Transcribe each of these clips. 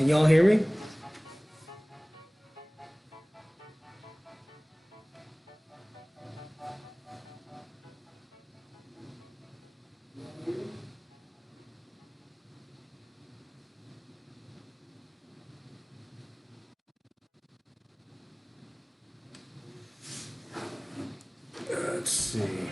Can y'all hear me? Let's see.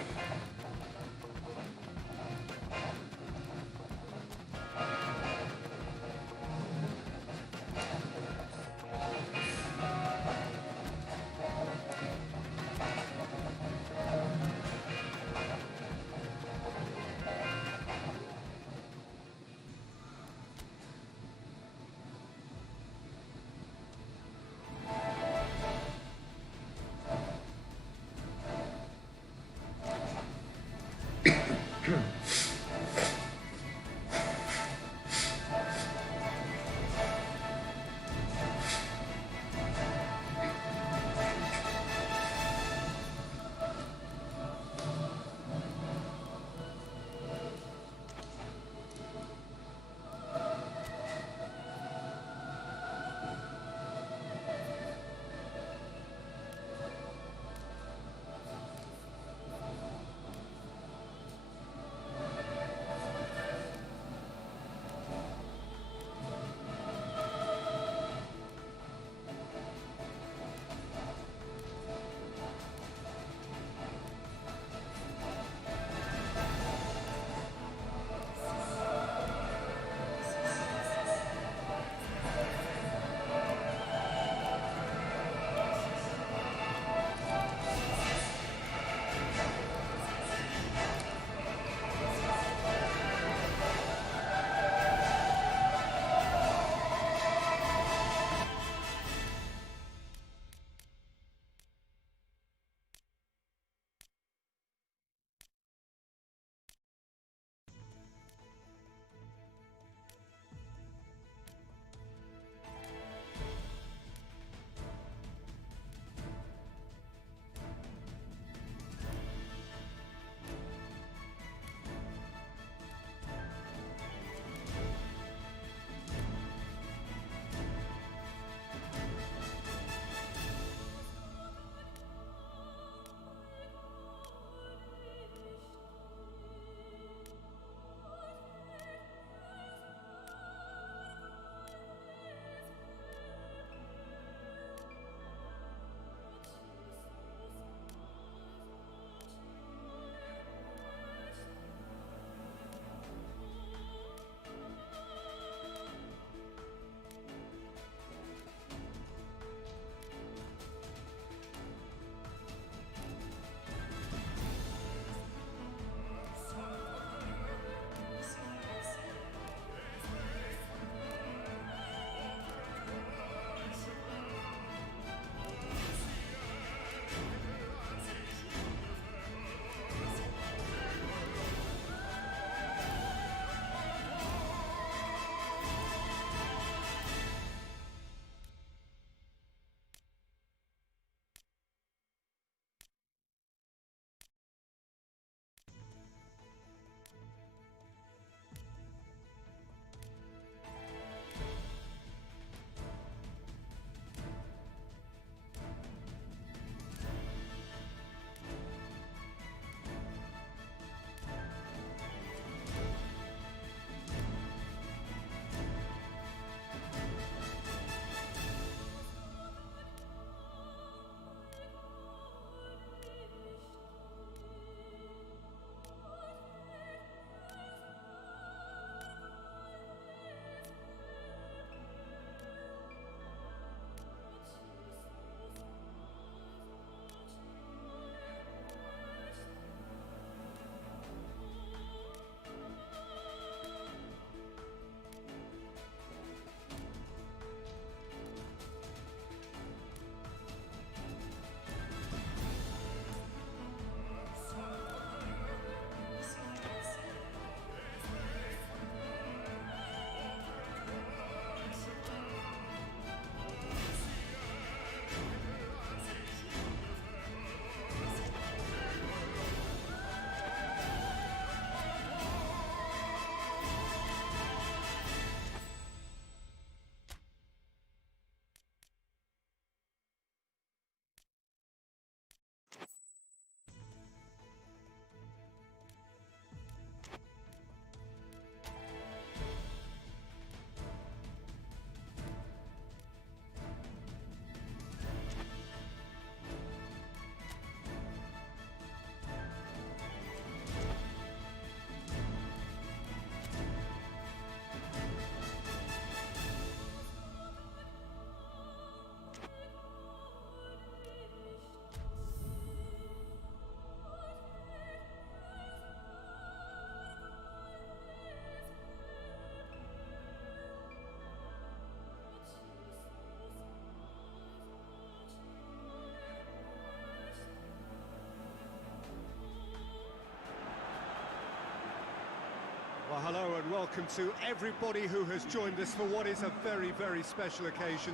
welcome to everybody who has joined us for what is a very, very special occasion.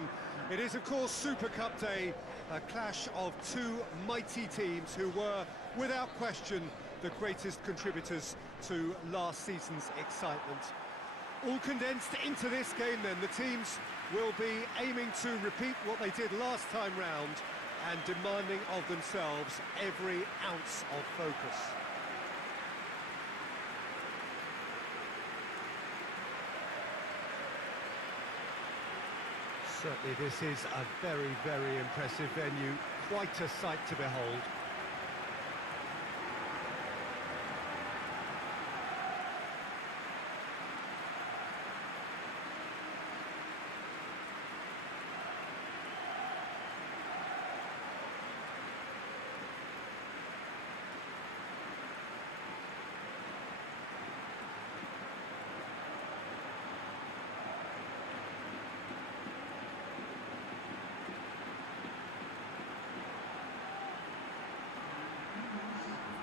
It is, of course, Super Cup Day, a clash of two mighty teams who were, without question, the greatest contributors to last season's excitement. All condensed into this game then, the teams will be aiming to repeat what they did last time round and demanding of themselves every ounce of focus. Certainly this is a very, very impressive venue, quite a sight to behold.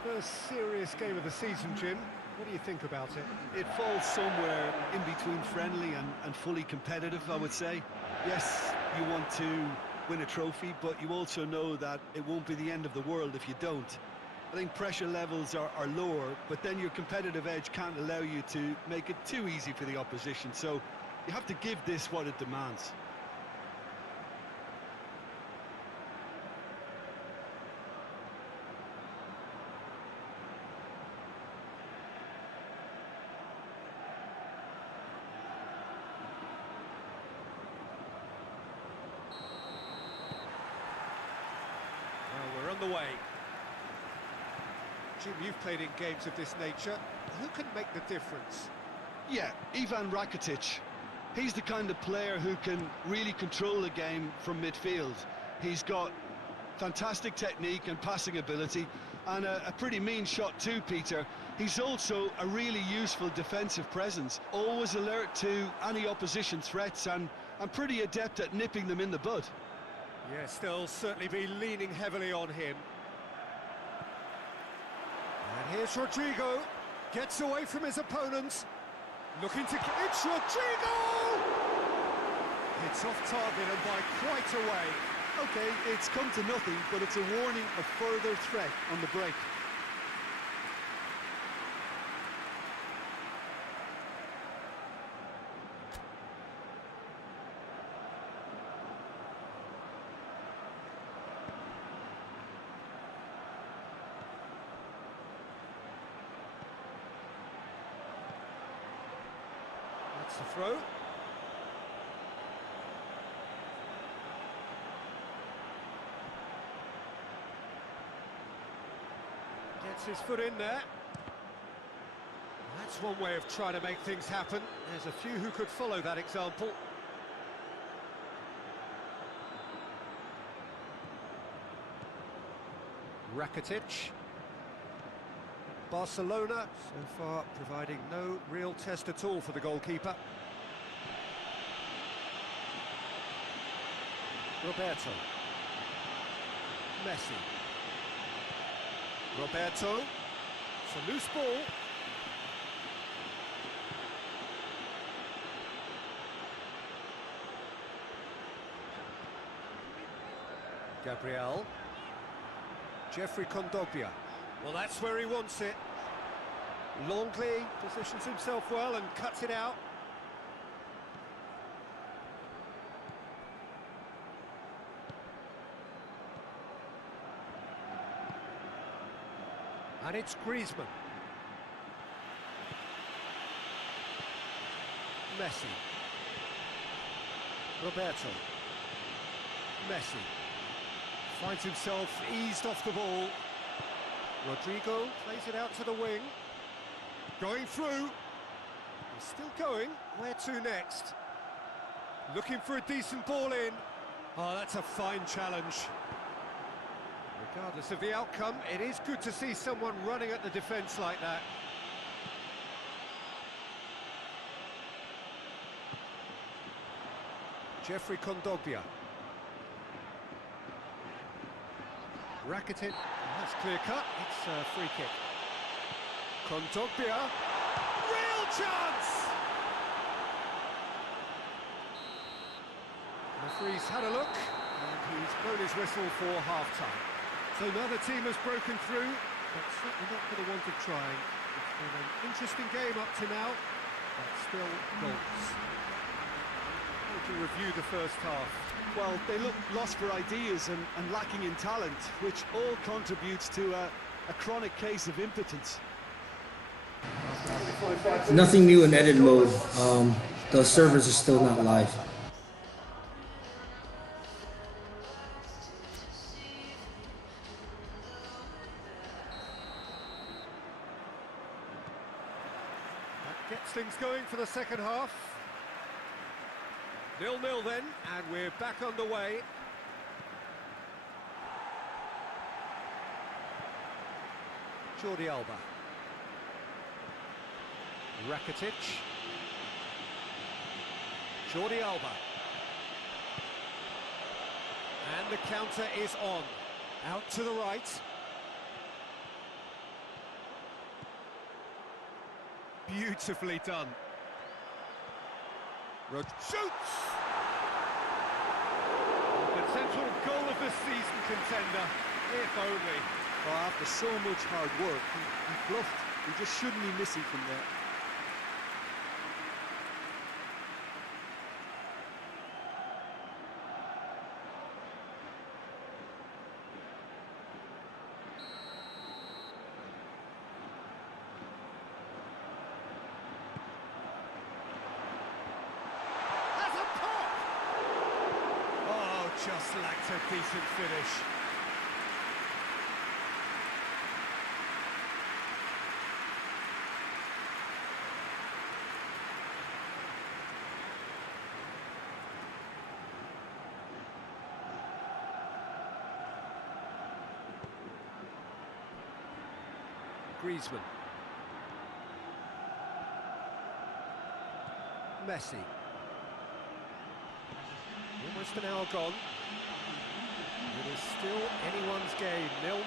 First serious game of the season, Jim. What do you think about it? It falls somewhere in between friendly and fully competitive, I would say. Yes, you want to win a trophy, but you also know that it won't be the end of the world if you don't. I think pressure levels are lower, but then your competitive edge can't allow you to make it too easy for the opposition, so you have to give this what it demands. The way. Jim, you've played in games of this nature. Who can make the difference? Yeah, Ivan Rakitic. He's the kind of player who can really control the game from midfield. He's got fantastic technique and passing ability, and a pretty mean shot too, Peter. He's also a really useful defensive presence, always alert to any opposition threats and pretty adept at nipping them in the bud. Yes, they'll certainly be leaning heavily on him. And here's Rodrigo, gets away from his opponents, looking to... It's Rodrigo! It's off target and by quite a way. Okay, it's come to nothing, but it's a warning of further threat on the break. That's the throw. Gets his foot in there. That's one way of trying to make things happen. There's a few who could follow that example. Rakitic. Barcelona, so far, providing no real test at all for the goalkeeper. Roberto. Messi. Roberto. It's a loose ball. Gabriel. Jeffrey Kondogbia. Well, that's where he wants it. Longley positions himself well and cuts it out. And it's Griezmann. Messi. Roberto. Messi. Finds himself eased off the ball. Rodrigo plays it out to the wing. Going through. He's still going. Where to next? Looking for a decent ball in. Oh, that's a fine challenge. Regardless of the outcome, it is good to see someone running at the defence like that. Jeffrey Kondogbia. Rakitic, that's clear cut, it's a free kick. Kondogbia, real chance! Referee's had a look, and he's blown his whistle for half-time. So neither team has broken through, but certainly not for the want of trying. It's been an interesting game up to now, but still goals. How would you review the first half? Well, they look lost for ideas and lacking in talent, which all contributes to a chronic case of impotence. Nothing new in edit mode. The servers are still not live. That gets things going for the second half. 0-0 then, and we're back underway. Jordi Alba. Rakitic. Jordi Alba. And the counter is on. Out to the right. Beautifully done. Shoots! The potential goal of the season contender, if only. Well, after so much hard work, he bluffed. He just shouldn't be missing from there. Just lacked a decent finish. Griezmann. Messi. Almost an hour gone. It is still anyone's game, 0-0.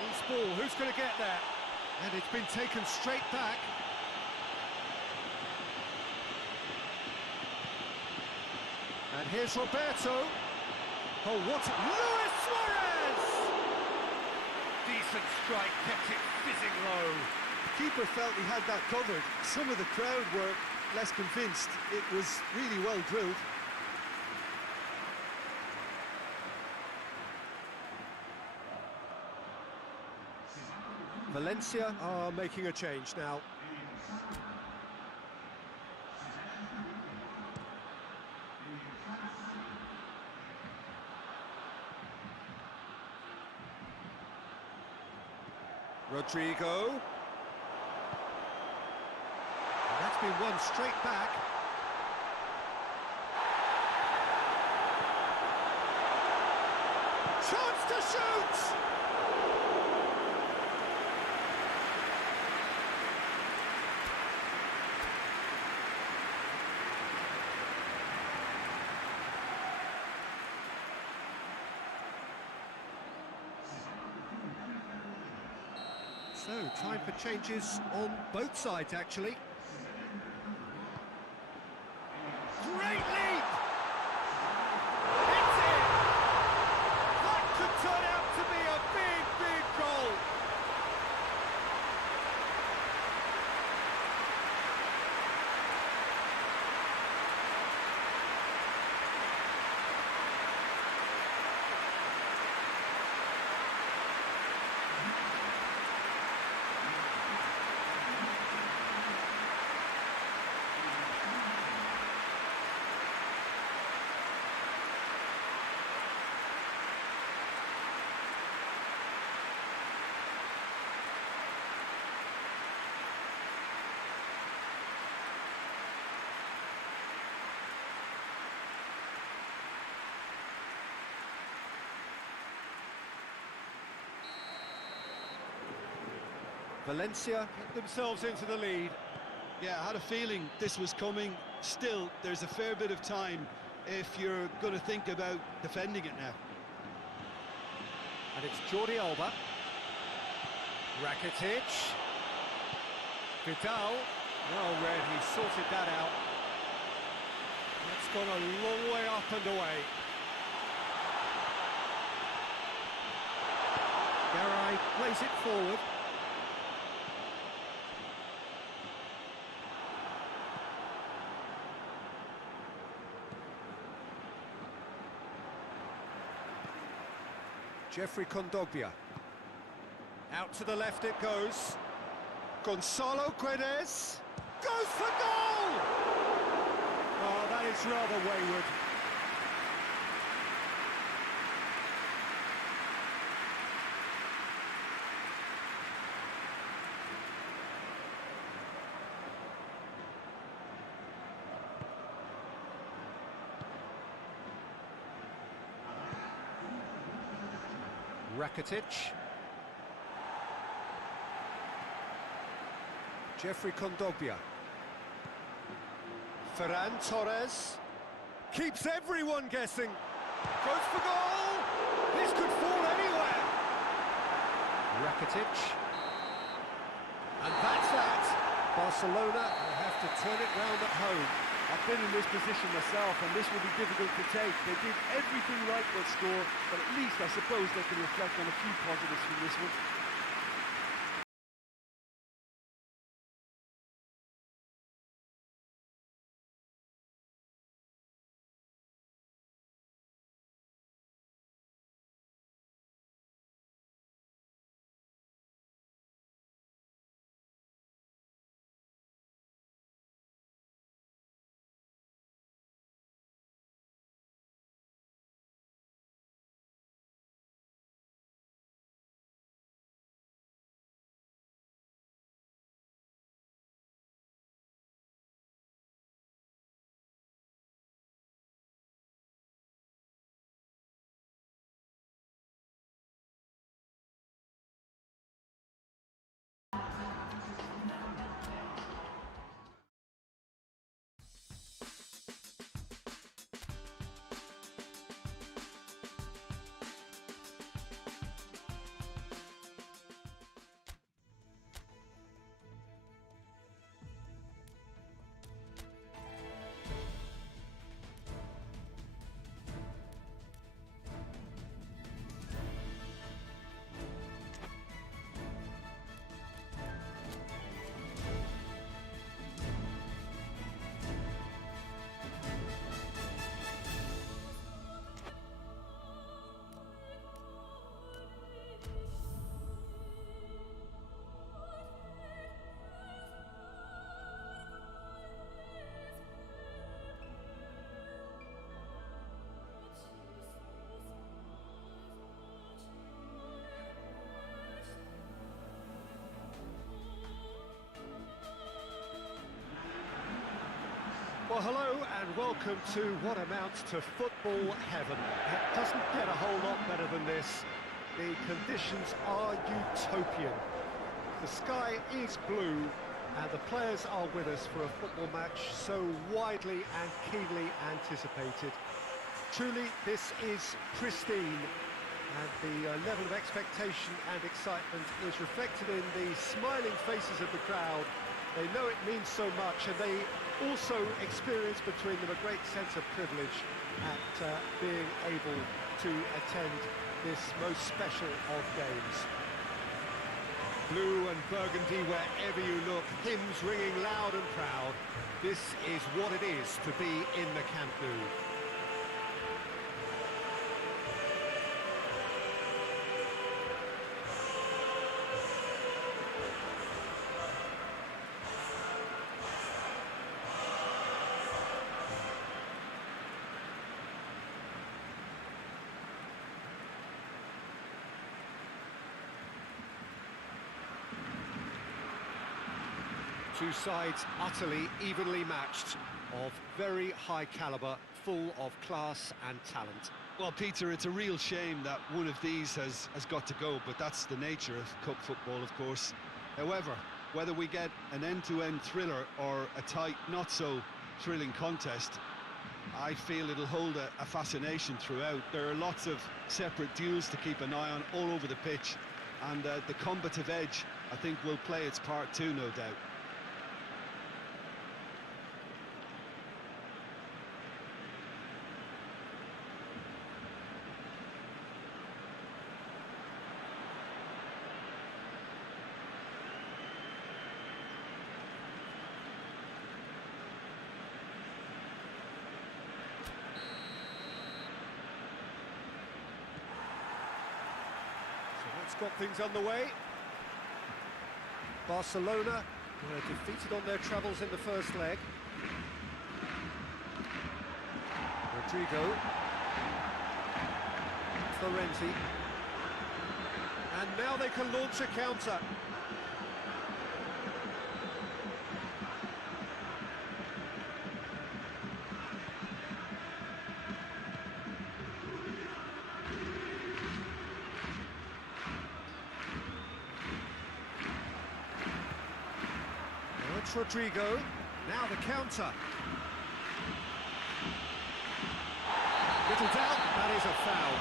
Loose ball, who's going to get there? And it's been taken straight back. And here's Roberto. Oh, what? Luis Suarez! Decent strike, kept it fizzing low. Keeper felt he had that covered. Some of the crowd were less convinced. It was really well drilled. Valencia are making a change now. Rodrigo. And that's been won straight back. Chance to shoot! So, time for changes on both sides, actually. Great leap! Hits it! That could turn out to be a big, big goal! Valencia get themselves into the lead. Yeah, I had a feeling this was coming. Still, there's a fair bit of time if you're going to think about defending it now. And it's Jordi Alba. Rakitic. Vidal. Well read, he sorted that out. That's gone a long way up and away. Garay plays it forward. Jeffrey Kondogbia. Out to the left it goes. Gonzalo Guedes goes for goal! Oh, that is rather wayward. Rakitic. Jeffrey Kondogbia. Ferran Torres. Keeps everyone guessing. Goes for goal! This could fall anywhere! Rakitic. And that's that! Barcelona will have to turn it round at home. I've been in this position myself, and this will be difficult to take. They did everything right to score, but at least I suppose they can reflect on a few positives from this one. Well, hello and welcome to what amounts to football heaven. It doesn't get a whole lot better than this. The conditions are utopian. The sky is blue and the players are with us for a football match so widely and keenly anticipated. Truly, this is pristine, and the level of expectation and excitement is reflected in the smiling faces of the crowd. They know it means so much, and they also experience between them a great sense of privilege at being able to attend this most special of games. Blue and burgundy wherever you look, hymns ringing loud and proud. This is what it is to be in the Camp Nou. Two sides utterly evenly matched, of very high calibre, full of class and talent. Well, Peter, it's a real shame that one of these has got to go, but that's the nature of cup football, of course. However, whether we get an end-to-end thriller or a tight, not-so-thrilling contest, I feel it'll hold a fascination throughout. There are lots of separate duels to keep an eye on all over the pitch, and the combative edge, I think, will play its part too, no doubt. That's got things underway. Barcelona were defeated on their travels in the first leg. Rodrigo. Florenzi. And now they can launch a counter. It's Rodrigo. Now the counter. Little doubt, that is a foul.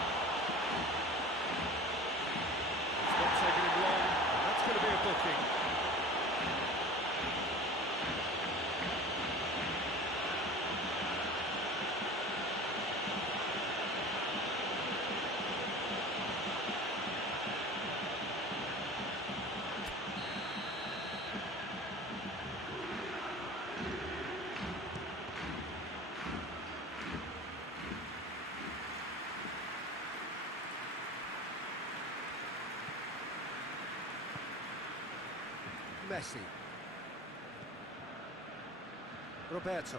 It's not taking him long, and that's going to be a booking. Messi. Roberto.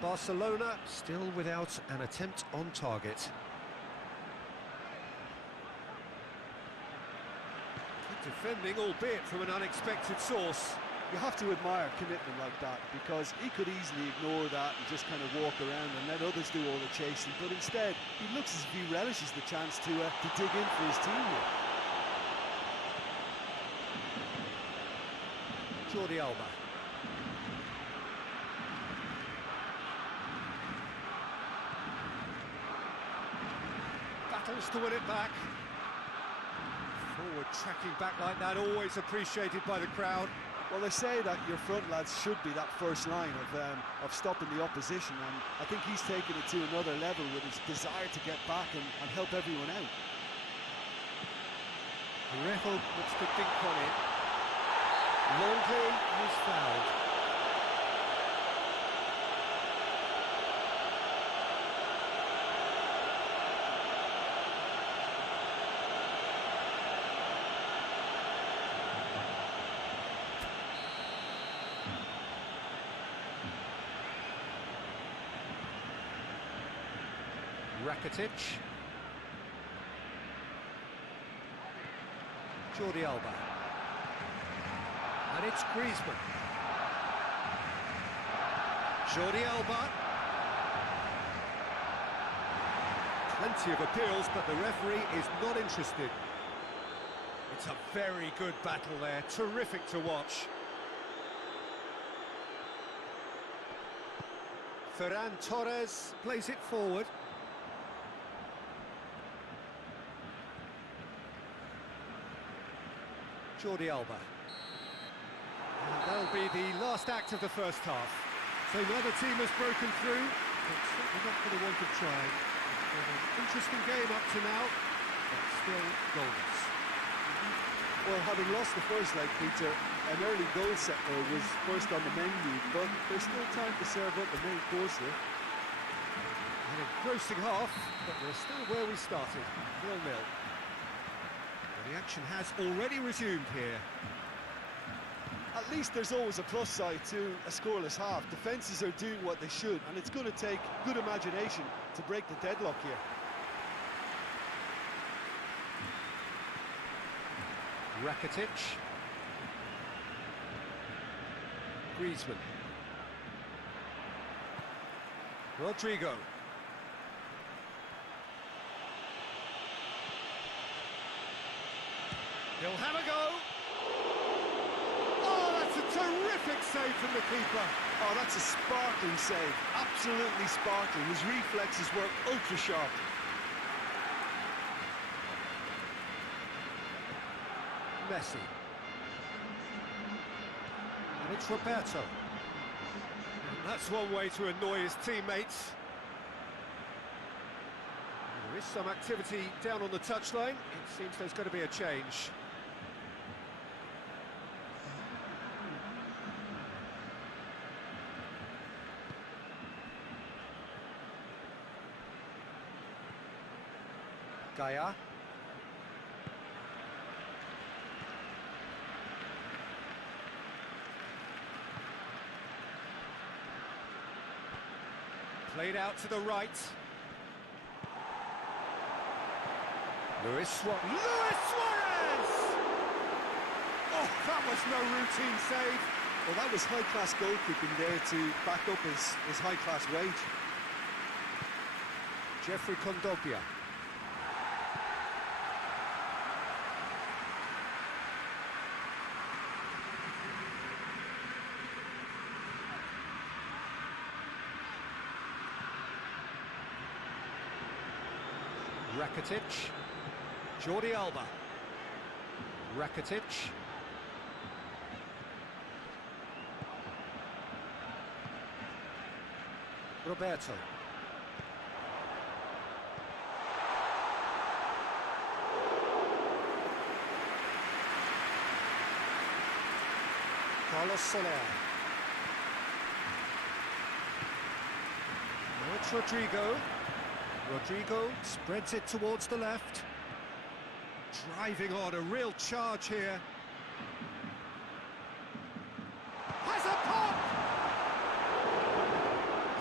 Barcelona still without an attempt on target. Good defending, albeit from an unexpected source. You have to admire commitment like that, because he could easily ignore that and just kind of walk around and let others do all the chasing, but instead he looks as if he relishes the chance to dig in for his team here. Jordi Alba. Battles to win it back. Forward tracking back like that, always appreciated by the crowd. Well, they say that your front lads should be that first line of stopping the opposition, and I think he's taken it to another level with his desire to get back and help everyone out. Parejo looks to dink one in. Longley is fouled. Rakitic. Jordi Alba. And it's Griezmann. Jordi Alba. Plenty of appeals, but the referee is not interested. It's a very good battle there, terrific to watch. Ferran Torres plays it forward. Jordi Alba. And that'll be the last act of the first half. So neither team has broken through, but certainly not for the want of trying. It's been an interesting game up to now, but still goalless. Well, having lost the first leg, Peter, an early goal setter was first on the menu, but there's still time to serve up the main course here. An engrossing half, but we're still where we started, 0-0. The action has already resumed here. At least there's always a plus side to a scoreless half. Defences are doing what they should, and it's going to take good imagination to break the deadlock here. Rakitic. Griezmann. Rodrigo. He'll have a go. Oh, that's a terrific save from the keeper. Oh, that's a sparkling save. Absolutely sparkling. His reflexes work ultra sharp. Messi. And it's Roberto. And that's one way to annoy his teammates. There is some activity down on the touchline. It seems there's going to be a change. Gaia. Played out to the right. Luis Suarez! Oh, that was no routine save. Well, that was high-class goalkeeping there to back up his high-class wage. Jeffrey Kondogbia. Rakitic. Jordi Alba. Rakitic. Roberto. Carlos Soler. Now it's Rodrigo. Rodrigo spreads it towards the left. Driving on, a real charge here. Has a pop!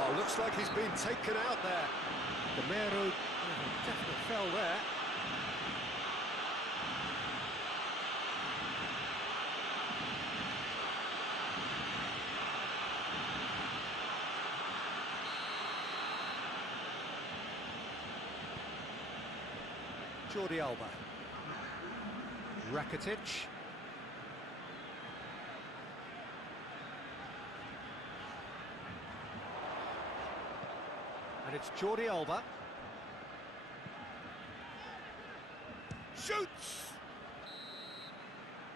Oh, looks like he's been taken out there. Gamero, definitely fell there. Jordi Alba. Rakitic. And it's Jordi Alba. Shoots!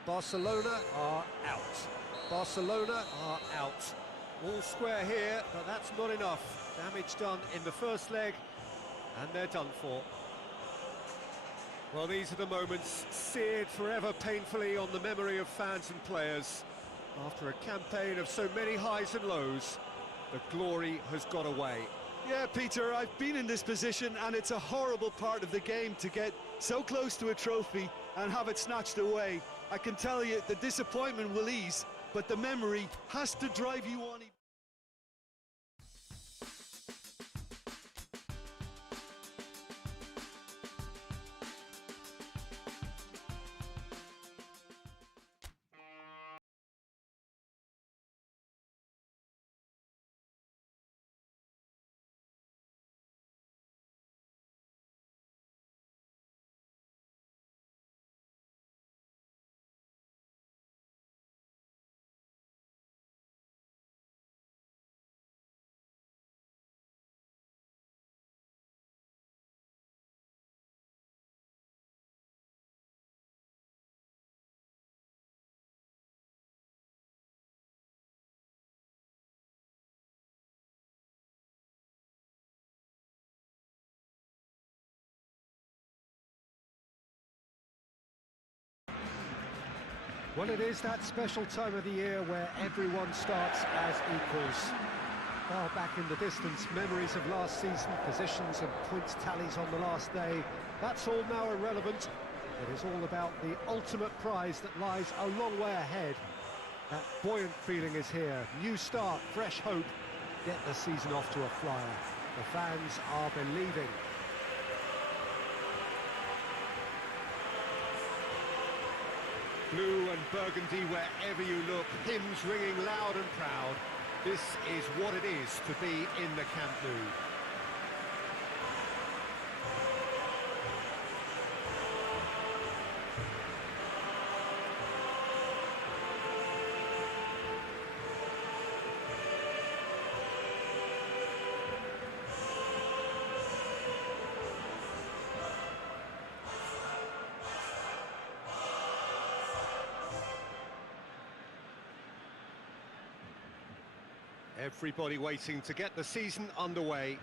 Barcelona are out. Barcelona are out. All square here, but that's not enough. Damage done in the first leg, and they're done for. Well, these are the moments seared forever painfully on the memory of fans and players. After a campaign of so many highs and lows, the glory has got away. Yeah, Peter, I've been in this position, and it's a horrible part of the game to get so close to a trophy and have it snatched away. I can tell you the disappointment will ease, but the memory has to drive you on. Well, it is that special time of the year where everyone starts as equals. Far back in the distance, memories of last season, positions and points tallies on the last day, that's all now irrelevant. It is all about the ultimate prize that lies a long way ahead. That buoyant feeling is here. New start, fresh hope. Get the season off to a flyer. The fans are believing. Blue and burgundy wherever you look, hymns ringing loud and proud. This is what it is to be in the Camp Nou. Everybody waiting to get the season underway.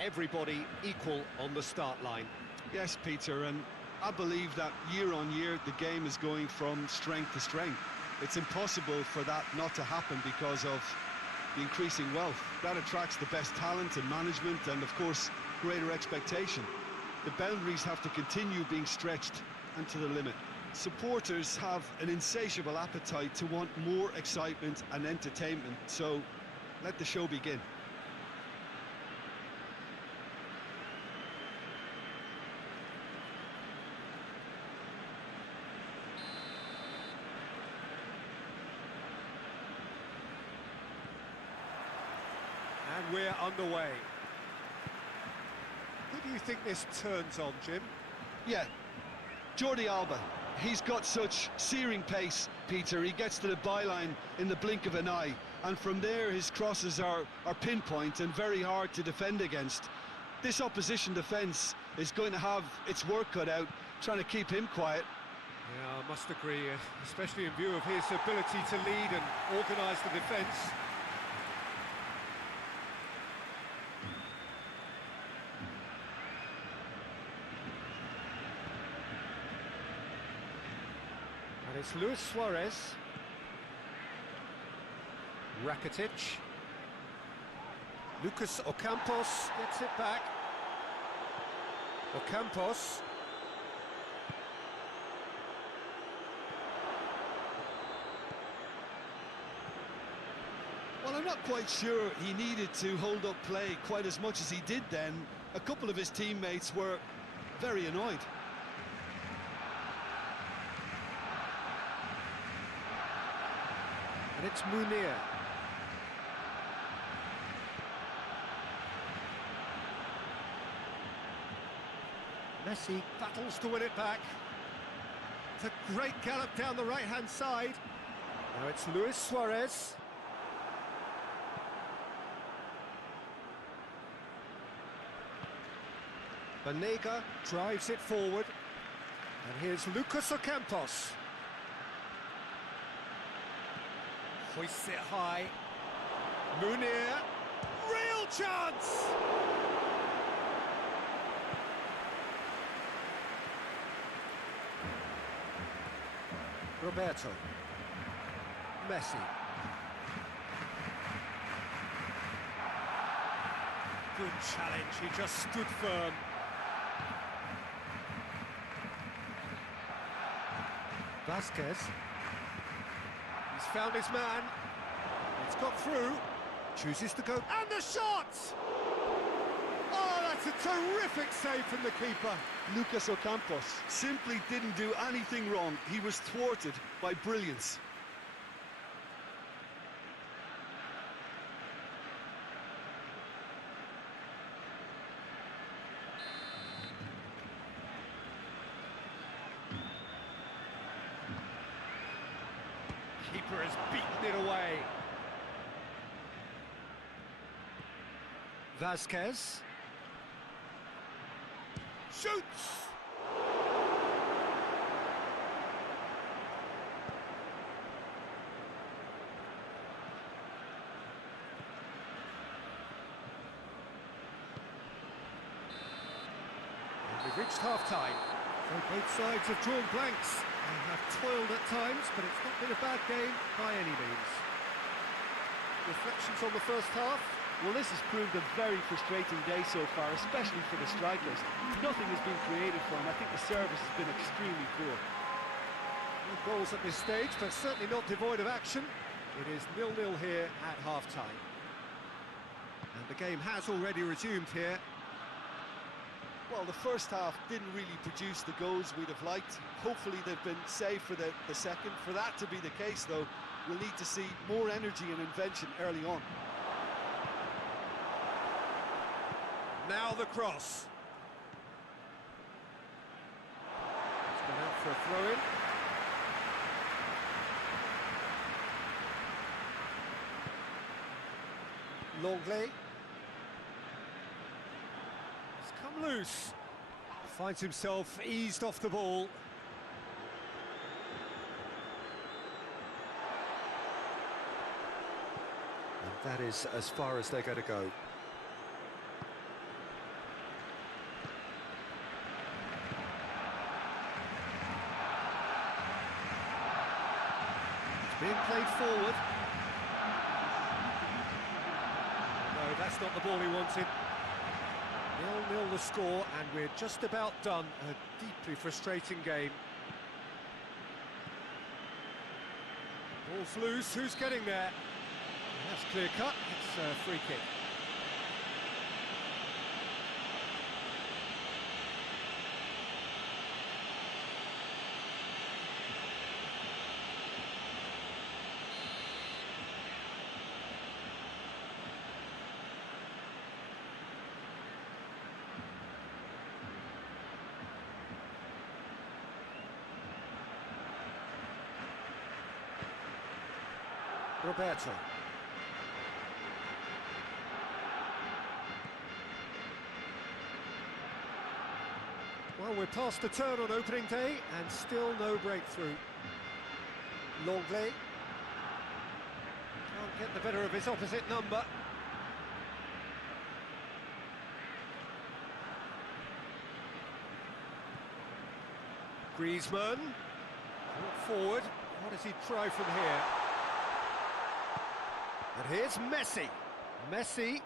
Everybody equal on the start line. Yes, Peter, and I believe that year on year the game is going from strength to strength. It's impossible for that not to happen because of the increasing wealth. That attracts the best talent and management and, of course, greater expectation. The boundaries have to continue being stretched and to the limit. Supporters have an insatiable appetite to want more excitement and entertainment, so let the show begin. And we're underway. Who do you think this turns on, Jim? Yeah, Jordi Alba. He's got such searing pace, Peter. He gets to the byline in the blink of an eye, and from there his crosses are pinpoint and very hard to defend against. This opposition defence is going to have its work cut out, trying to keep him quiet. Yeah, I must agree, especially in view of his ability to lead and organise the defence. And it's Luis Suarez. Rakitic. Lucas Ocampos gets it back. Ocampos. Well, I'm not quite sure he needed to hold up play quite as much as he did then. A couple of his teammates were very annoyed. And it's Munir. Messi battles to win it back. It's a great gallop down the right-hand side. Now it's Luis Suarez. Banega drives it forward. And here's Lucas Ocampos. Hoists it high. Munir. Real chance! Roberto. Messi. Good challenge, he just stood firm. Vasquez. He's found his man. It's got through. Chooses to go. And the shot! Oh, that's a terrific save from the keeper. Lucas Ocampos simply didn't do anything wrong. He was thwarted by brilliance. Keeper has beaten it away. Vasquez. Shoots! And we've reached half-time. So both sides have drawn blanks and have toiled at times, but it's not been a bad game by any means. Reflections on the first half? Well, this has proved a very frustrating day so far, especially for the strikers. Nothing has been created for them. I think the service has been extremely poor. No goals at this stage, but certainly not devoid of action. It is 0-0 here at half-time. And the game has already resumed here. Well, the first half didn't really produce the goals we'd have liked. Hopefully they've been saved for the second. For that to be the case, though, we'll need to see more energy and invention early on. Now the cross. It's gone out for a throw-in. Longley. He's come loose. Finds himself eased off the ball. And that is as far as they're going to go. Being played forward. No, that's not the ball he wanted. 0-0 the score, and we're just about done. A deeply frustrating game. Ball's loose, who's getting there? That's clear cut, it's a free kick. Roberto. Well, we're past the turn on opening day and still no breakthrough. Longley can't get the better of his opposite number. Griezmann, forward. What does he try from here? And here's Messi. Messi.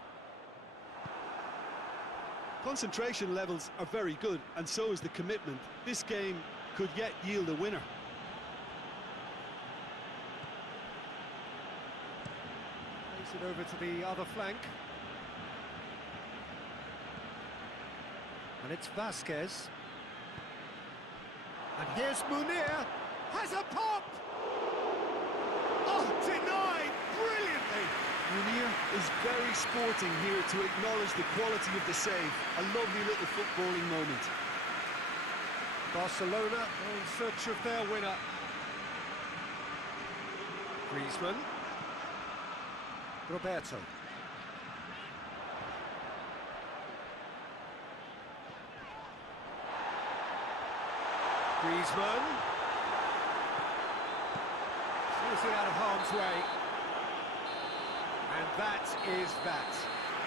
Concentration levels are very good, and so is the commitment. This game could yet yield a winner. Plays it over to the other flank. And it's Vasquez. And here's Munir. Has a pop! Oh, denied! Brilliantly! Munir is very sporting here to acknowledge the quality of the save. A lovely little footballing moment. Barcelona are in search of their winner. Griezmann. Roberto. Griezmann. Shears it out of harm's way. And that is that.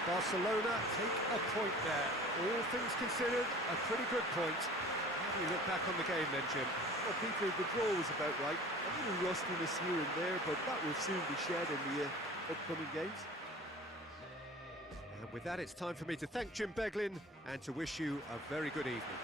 Barcelona take a point there. All things considered, a pretty good point. How do you look back on the game then, Jim? Well, Peter, the draw was about right. A little rustiness here and there, but that will soon be shed in the upcoming games. And with that, it's time for me to thank Jim Beglin and to wish you a very good evening.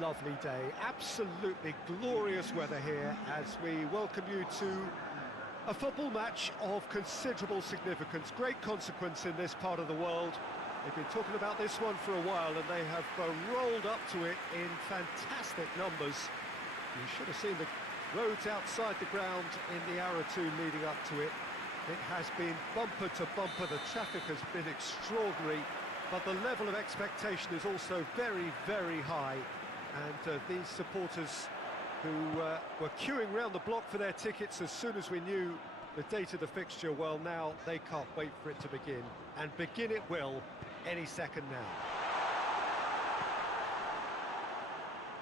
Lovely day, absolutely glorious weather here as we welcome you to a football match of considerable significance, great consequence in this part of the world. They've been talking about this one for a while and they have rolled up to it in fantastic numbers. You should have seen the roads outside the ground in the hour or two leading up to it. It has been bumper to bumper, the traffic has been extraordinary, but the level of expectation is also very, very high. And these supporters who were queuing round the block for their tickets as soon as we knew the date of the fixture, well, now they can't wait for it to begin. And begin it will any second now.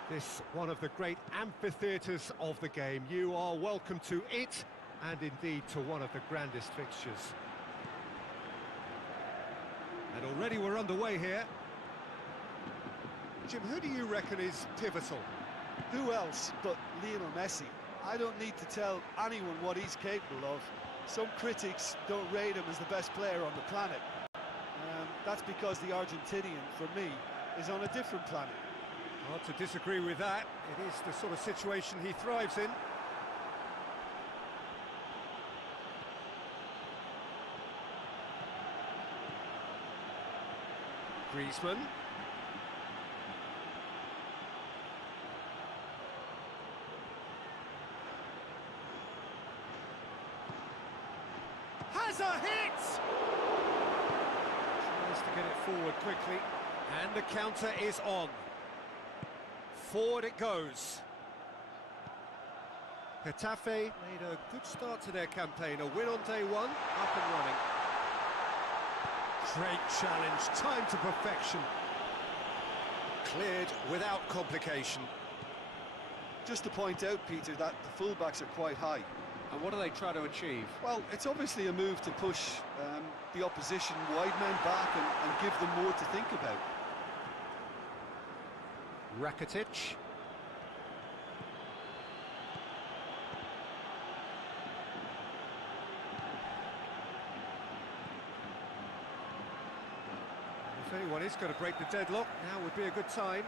This one of the great amphitheatres of the game. You are welcome to it, and indeed to one of the grandest fixtures. And already we're underway here. Jim, who do you reckon is pivotal? Who else but Lionel Messi? I don't need to tell anyone what he's capable of. Some critics don't rate him as the best player on the planet. That's because the Argentinian, for me, is on a different planet. Hard to disagree with that. It is the sort of situation he thrives in. Griezmann. Has a hit! Tries to get it forward quickly. And the counter is on. Forward it goes. Getafe made a good start to their campaign. A win on day one, up and running. Great challenge, time to perfection. Cleared without complication. Just to point out, Peter, that the fullbacks are quite high. And what do they try to achieve? Well, it's obviously a move to push the opposition wide men back and give them more to think about. Rakitic. If anyone is going to break the deadlock, now would be a good time.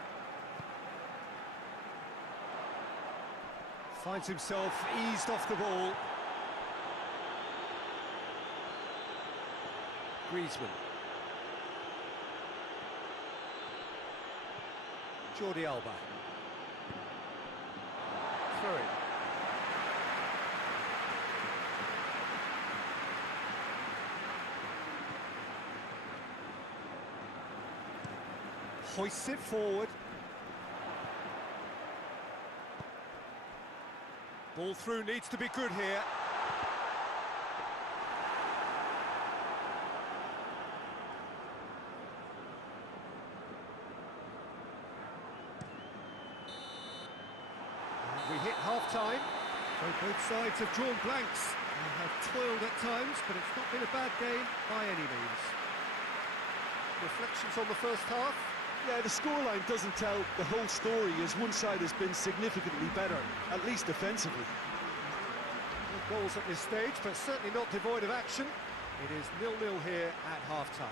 Finds himself eased off the ball. Griezmann. Jordi Alba. Through it. Hoists it forward. Ball through needs to be good here. And we hit half-time. So both sides have drawn blanks and have toiled at times, but it's not been a bad game by any means. Reflections on the first half? Yeah, the scoreline doesn't tell the whole story, as one side has been significantly better, at least defensively. No goals at this stage, but certainly not devoid of action. It is 0-0 here at half-time.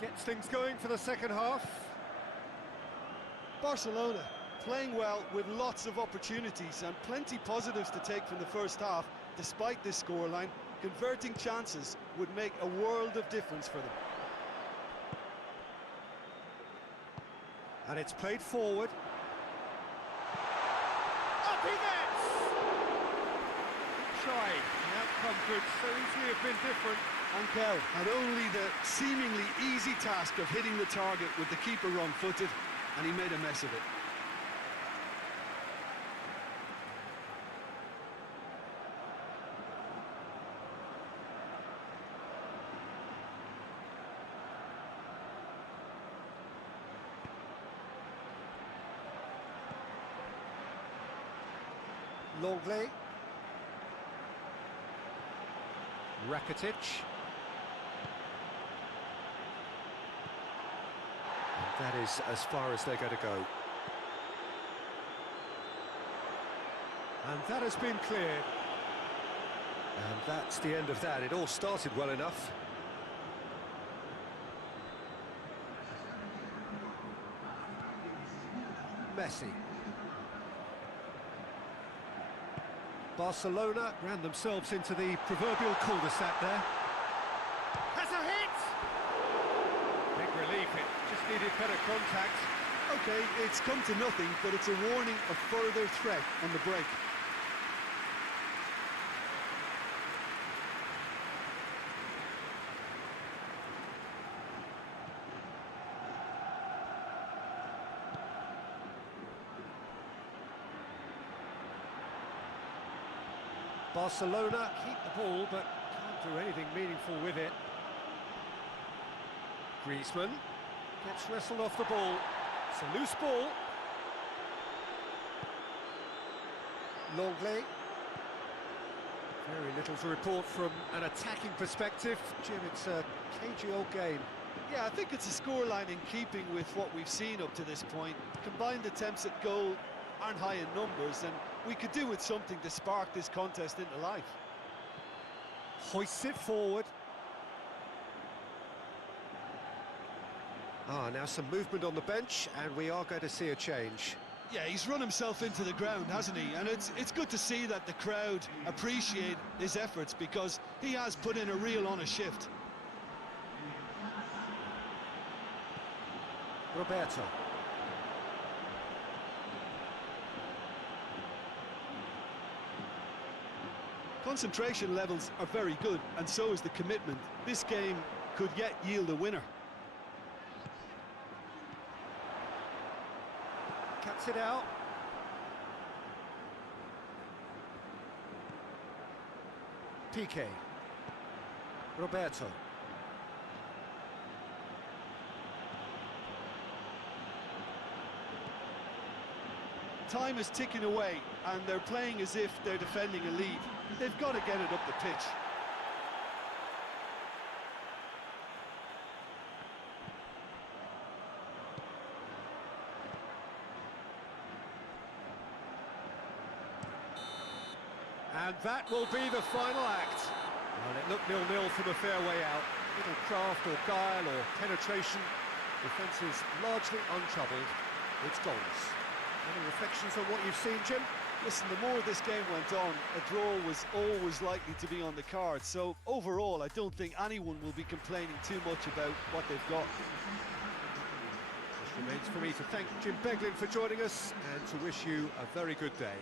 Gets things going for the second half. Barcelona playing well with lots of opportunities and plenty positives to take from the first half. Despite this scoreline, converting chances would make a world of difference for them. And it's played forward. Up he gets! Tried. The outcome could so easily have been different. Ankel had only the seemingly easy task of hitting the target with the keeper wrong-footed, and he made a mess of it. Longley. Rakitic. And that is as far as they're going to go. And that has been cleared. And that's the end of that. It all started well enough. Messi. Barcelona ran themselves into the proverbial cul-de-sac there. Has a hit! Big relief, it just needed better contact. Okay, it's come to nothing, but it's a warning of further threat on the break. Barcelona keep the ball, but can't do anything meaningful with it. Griezmann gets wrestled off the ball. It's a loose ball. Longley. Very little to report from an attacking perspective. Jim, it's a cagey old game. Yeah, I think it's a scoreline in keeping with what we've seen up to this point. Combined attempts at goal aren't high in numbers, and we could do with something to spark this contest into life. Hoists it forward. Now some movement on the bench, and we are going to see a change. Yeah, he's run himself into the ground, hasn't he? And it's good to see that the crowd appreciate his efforts, because he has put in a real honest shift. Roberto. Concentration levels are very good, and so is the commitment. This game could yet yield a winner. Cuts it out. Piqué. Roberto. Time is ticking away, and they're playing as if they're defending a lead. They've got to get it up the pitch. And that will be the final act. Well, it looked 0-0 from a fair way out. Little craft or guile or penetration. Defence is largely untroubled. It's goals. Any reflections on what you've seen, Jim? Listen, the more this game went on, a draw was always likely to be on the cards. So overall, I don't think anyone will be complaining too much about what they've got. Just remains for me to thank Jim Beglin for joining us and to wish you a very good day.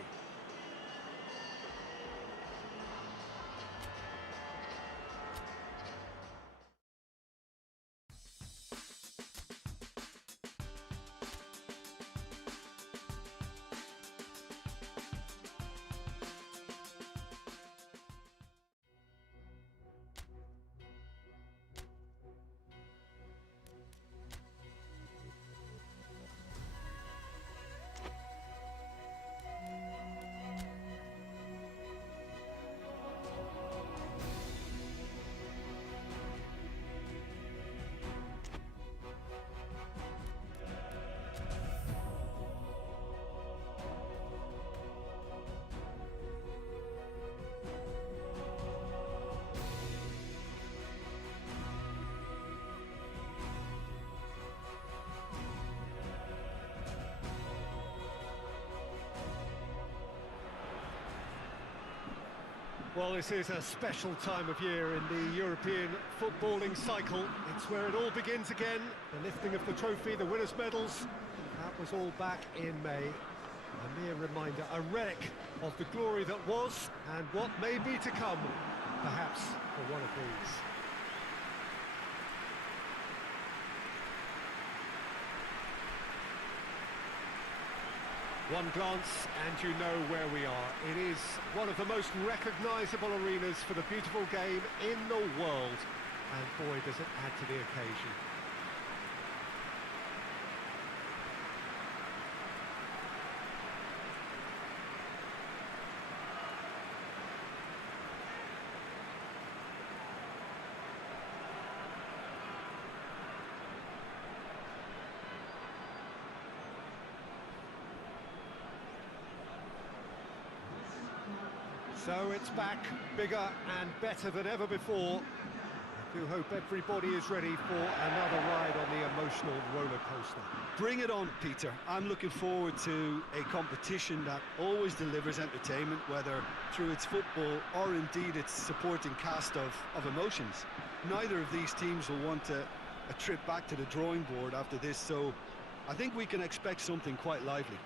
Well, this is a special time of year in the European footballing cycle. It's where it all begins again. The lifting of the trophy, the winners' medals. That was all back in May. A mere reminder, a relic of the glory that was and what may be to come, perhaps, for one of these. One glance and you know where we are. It is one of the most recognisable arenas for the beautiful game in the world. And boy, does it add to the occasion. So it's back, bigger and better than ever before. I do hope everybody is ready for another ride on the emotional roller coaster. Bring it on, Peter. I'm looking forward to a competition that always delivers entertainment, whether through its football or indeed its supporting cast of emotions. Neither of these teams will want a trip back to the drawing board after this, so I think we can expect something quite lively.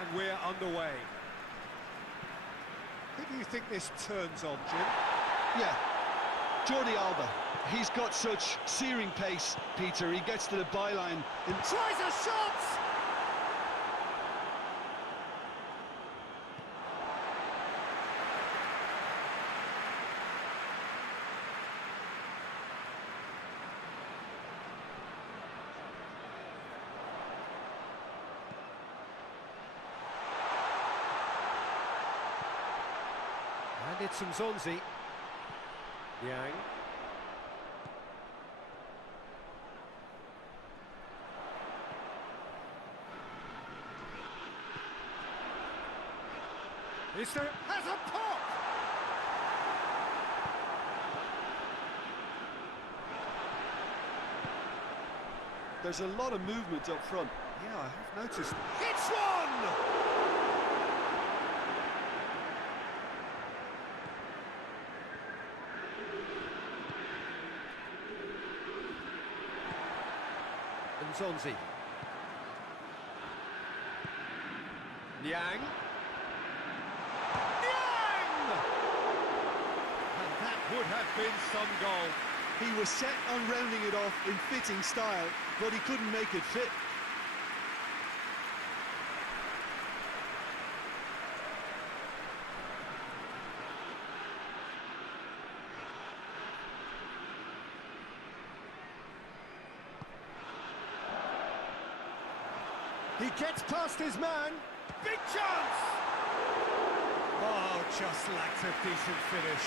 And we're underway. Who do you think this turns on, Jim? Yeah, Jordi Alba, he's got such searing pace, Peter. He gets to the byline and Tries a shot! And it's Nzonzi. Yang. Easter has a pop! there's a lot of movement up front. Yeah, I have noticed. It's one! Nzonzi. Yang. And that would have been some goal. He was set on rounding it off in fitting style, but he couldn't make it fit. He gets past his man. Big chance! Oh, just lacked a decent finish.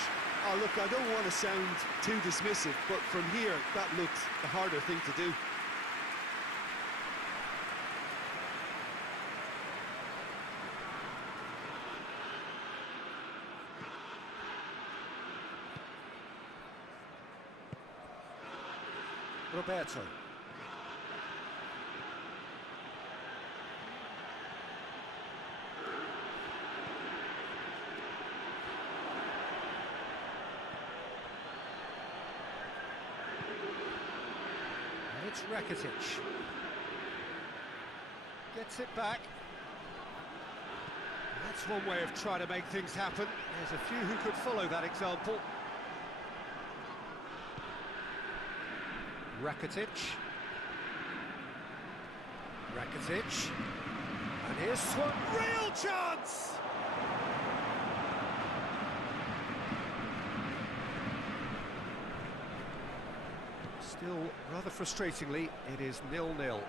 Oh, look, I don't want to sound too dismissive, but from here, that looked the harder thing to do. Roberto. It's Rakitic. Gets it back. That's one way of trying to make things happen. There's a few who could follow that example. Rakitic. Rakitic. And here's Swan. Real chance! Still, rather frustratingly, it is 0-0.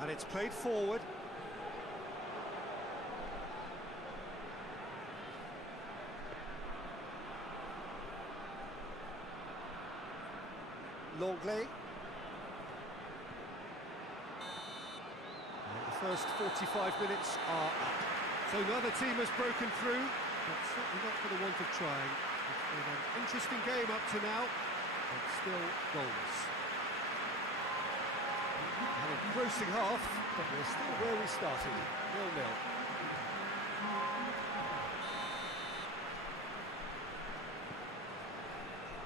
And it's played forward. Longley. And the first 45 minutes are up. So neither team has broken through, but certainly not for the want of trying. It's been an interesting game up to now. But still goalless. An engrossing half, but we're still where we started, 0-0.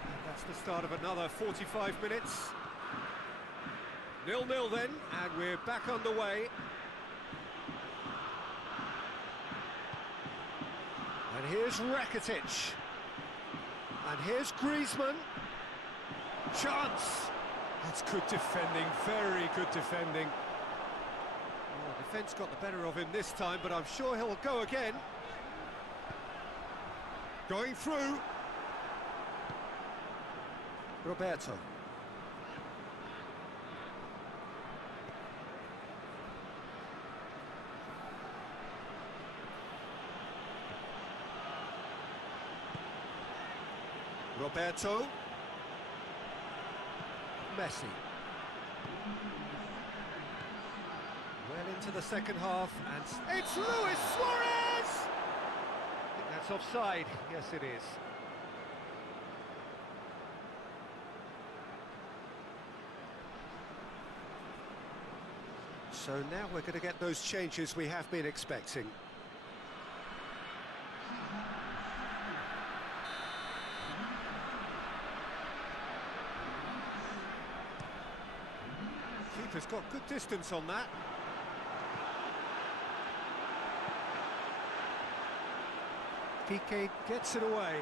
And that's the start of another 45 minutes. 0-0 then, and we're back underway. And here's Rakitic. And here's Griezmann. Chance! That's good defending, very good defending. Well, the defence got the better of him this time, but I'm sure he'll go again. Going through. Roberto. Roberto. Messi. Well into the second half, and it's Luis Suarez! I think that's offside. Yes, it is. So now we're going to get those changes we have been expecting. Keeper's got good distance on that. Piqué gets it away.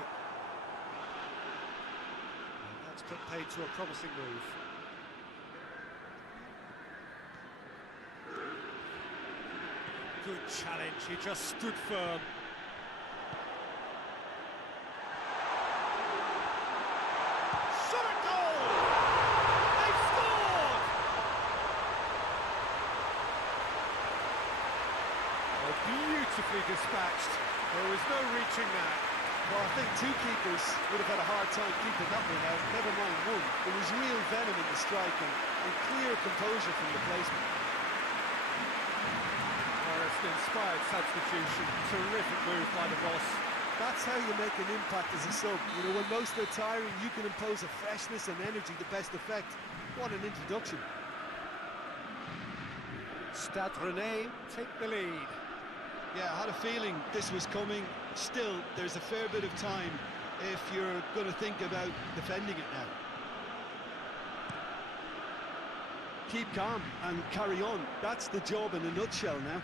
put paid to a promising move. Good challenge, he just stood firm. Shot a goal! They've scored! Oh, beautifully dispatched. There was no reaching that. Well, I think two keepers would have had a hard time keeping that one out, never mind one. There was real venom in the strike and clear composure from the placement. Oh, it's an inspired substitution. Terrific move by the boss. That's how you make an impact as a sub. You know, when most are tiring, you can impose a freshness and energy to best effect. What an introduction. Stade Rennais take the lead. Yeah, I had a feeling this was coming. Still, there's a fair bit of time if you're going to think about defending it now. Keep calm and carry on. That's the job in a nutshell now.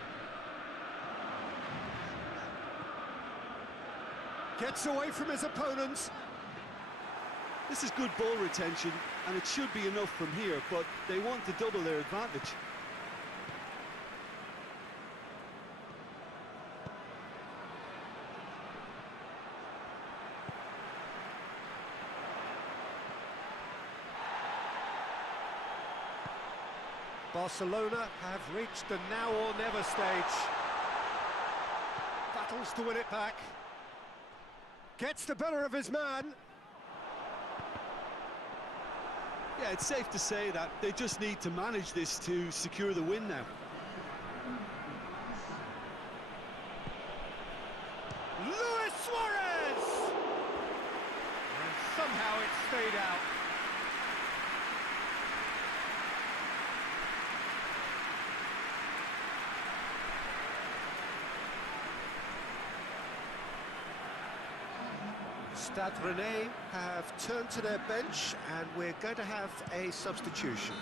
Gets away from his opponents. This is good ball retention, and it should be enough from here, but they want to double their advantage. Barcelona have reached the now or never stage. Battles to win it back. Gets the better of his man. Yeah, it's safe to say that they just need to manage this to secure the win now. Luis Suarez! And somehow it stayed out. Stade Rennais have turned to their bench and we're going to have a substitution.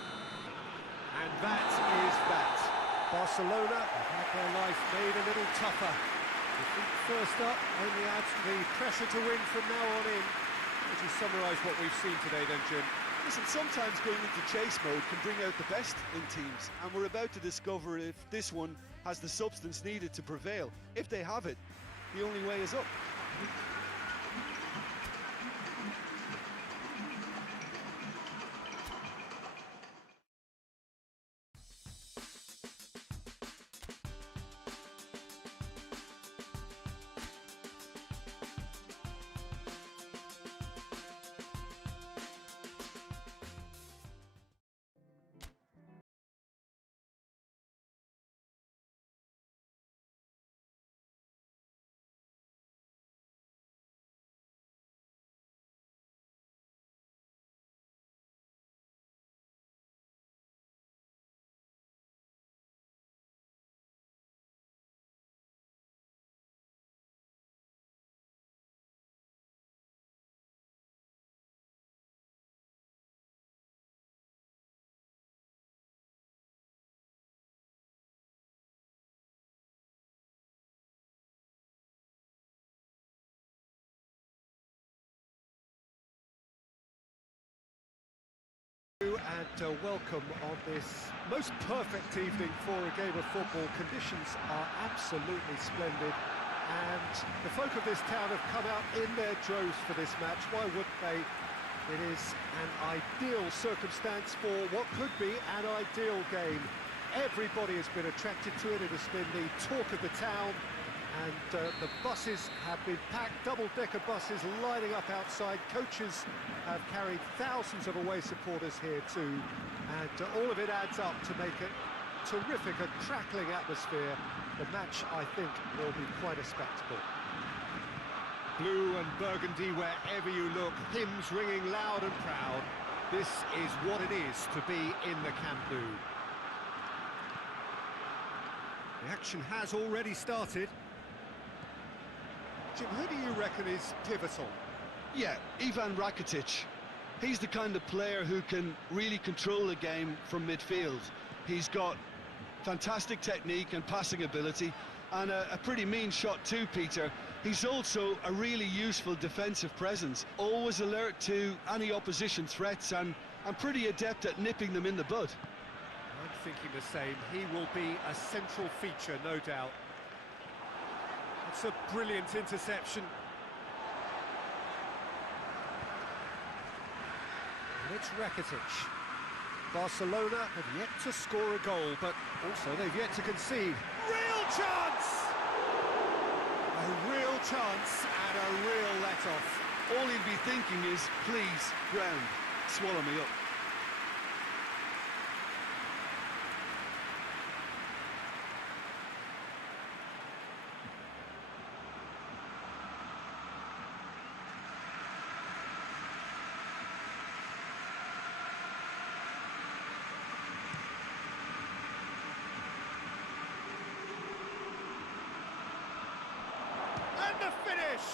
And that is that. Barcelona have had their life made a little tougher. Defeat first up only adds to the pressure to win from now on in. Would you summarise what we've seen today then, Jim? Listen, sometimes going into chase mode can bring out the best in teams, and we're about to discover if this one has the substance needed to prevail. If they have it, the only way is up. And welcome on this most perfect evening for a game of football. Conditions are absolutely splendid and the folk of this town have come out in their droves for this match. Why wouldn't they? It is an ideal circumstance for what could be an ideal game. Everybody has been attracted to it. It has been the talk of the town. And the buses have been packed, double-decker buses lining up outside. Coaches have carried thousands of away supporters here too. And all of it adds up to make it terrific, a crackling atmosphere. The match, I think, will be quite a spectacle. Blue and burgundy wherever you look, hymns ringing loud and proud. This is what it is to be in the Camp Nou. The action has already started. Jim, who do you reckon is pivotal? Yeah, Ivan Rakitic. He's the kind of player who can really control the game from midfield. He's got fantastic technique and passing ability. And a pretty mean shot too, Peter. He's also a really useful defensive presence, always alert to any opposition threats and pretty adept at nipping them in the bud. I'm thinking the same. He will be a central feature, no doubt. It's a brilliant interception. And it's Rakitic. Barcelona have yet to score a goal, but also they've yet to concede. Real chance! A real chance and a real let-off. All he'd be thinking is, please, ground, swallow me up. And the finish!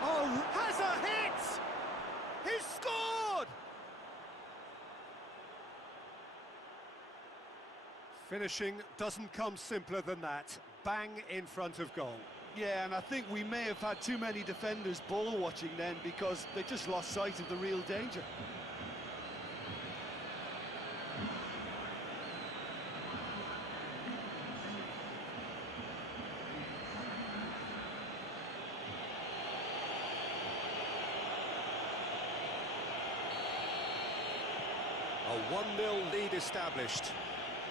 Oh, has a hit! He's scored! Finishing doesn't come simpler than that. Bang in front of goal. Yeah, and I think we may have had too many defenders ball watching then because they just lost sight of the real danger. A 1-0 lead established.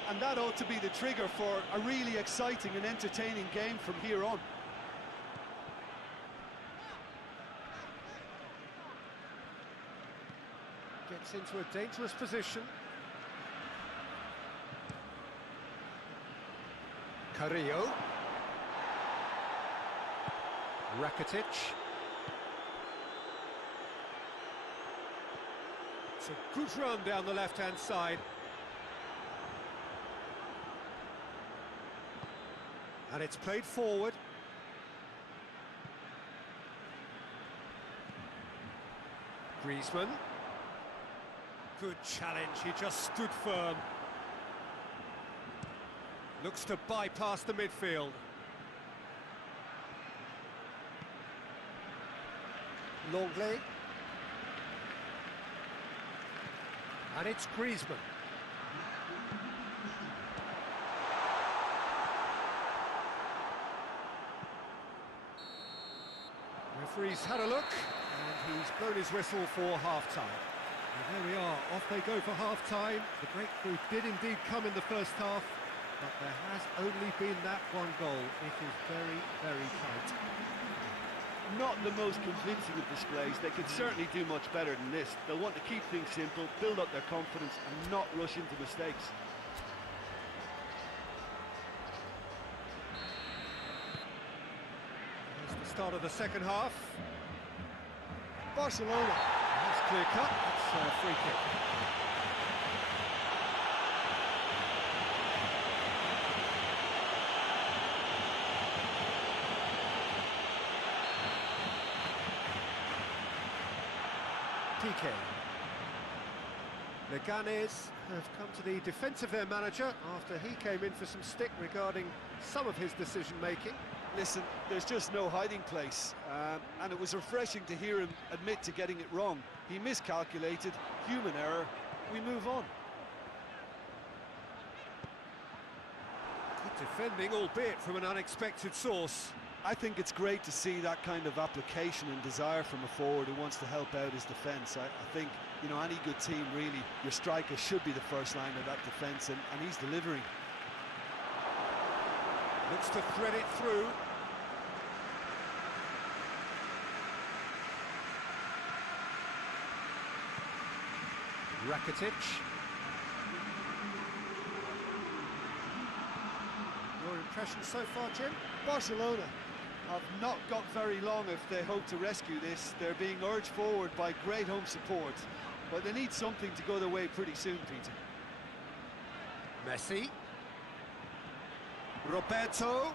And that ought to be the trigger for a really exciting and entertaining game from here on. Gets into a dangerous position. Carrillo. Rakitic. It's a good run down the left-hand side. And it's played forward. Griezmann. Good challenge, he just stood firm. Looks to bypass the midfield. Longley. And it's Griezmann. Referee's had a look, and he's blown his whistle for half-time. And there we are, off they go for half-time. The breakthrough did indeed come in the first half, but there has only been that one goal. It is very, very tight. Not the most convincing of displays. They could certainly do much better than this. They'll want to keep things simple, build up their confidence, and not rush into mistakes. That's the start of the second half. Barcelona. That's clear cut. That's a free kick. PK. Leganes have come to the defence of their manager after he came in for some stick regarding some of his decision-making. Listen, there's just no hiding place, and it was refreshing to hear him admit to getting it wrong. He miscalculated, human error, we move on. Good defending, albeit from an unexpected source. I think it's great to see that kind of application and desire from a forward who wants to help out his defence. I think, you know, any good team, really, your striker should be the first line of that defence, and he's delivering. Looks to thread it through. Rakitic. Your impression so far, Jim? Barcelona have not got very long if they hope to rescue this. They're being urged forward by great home support, but they need something to go their way pretty soon, Peter. Messi. Roberto.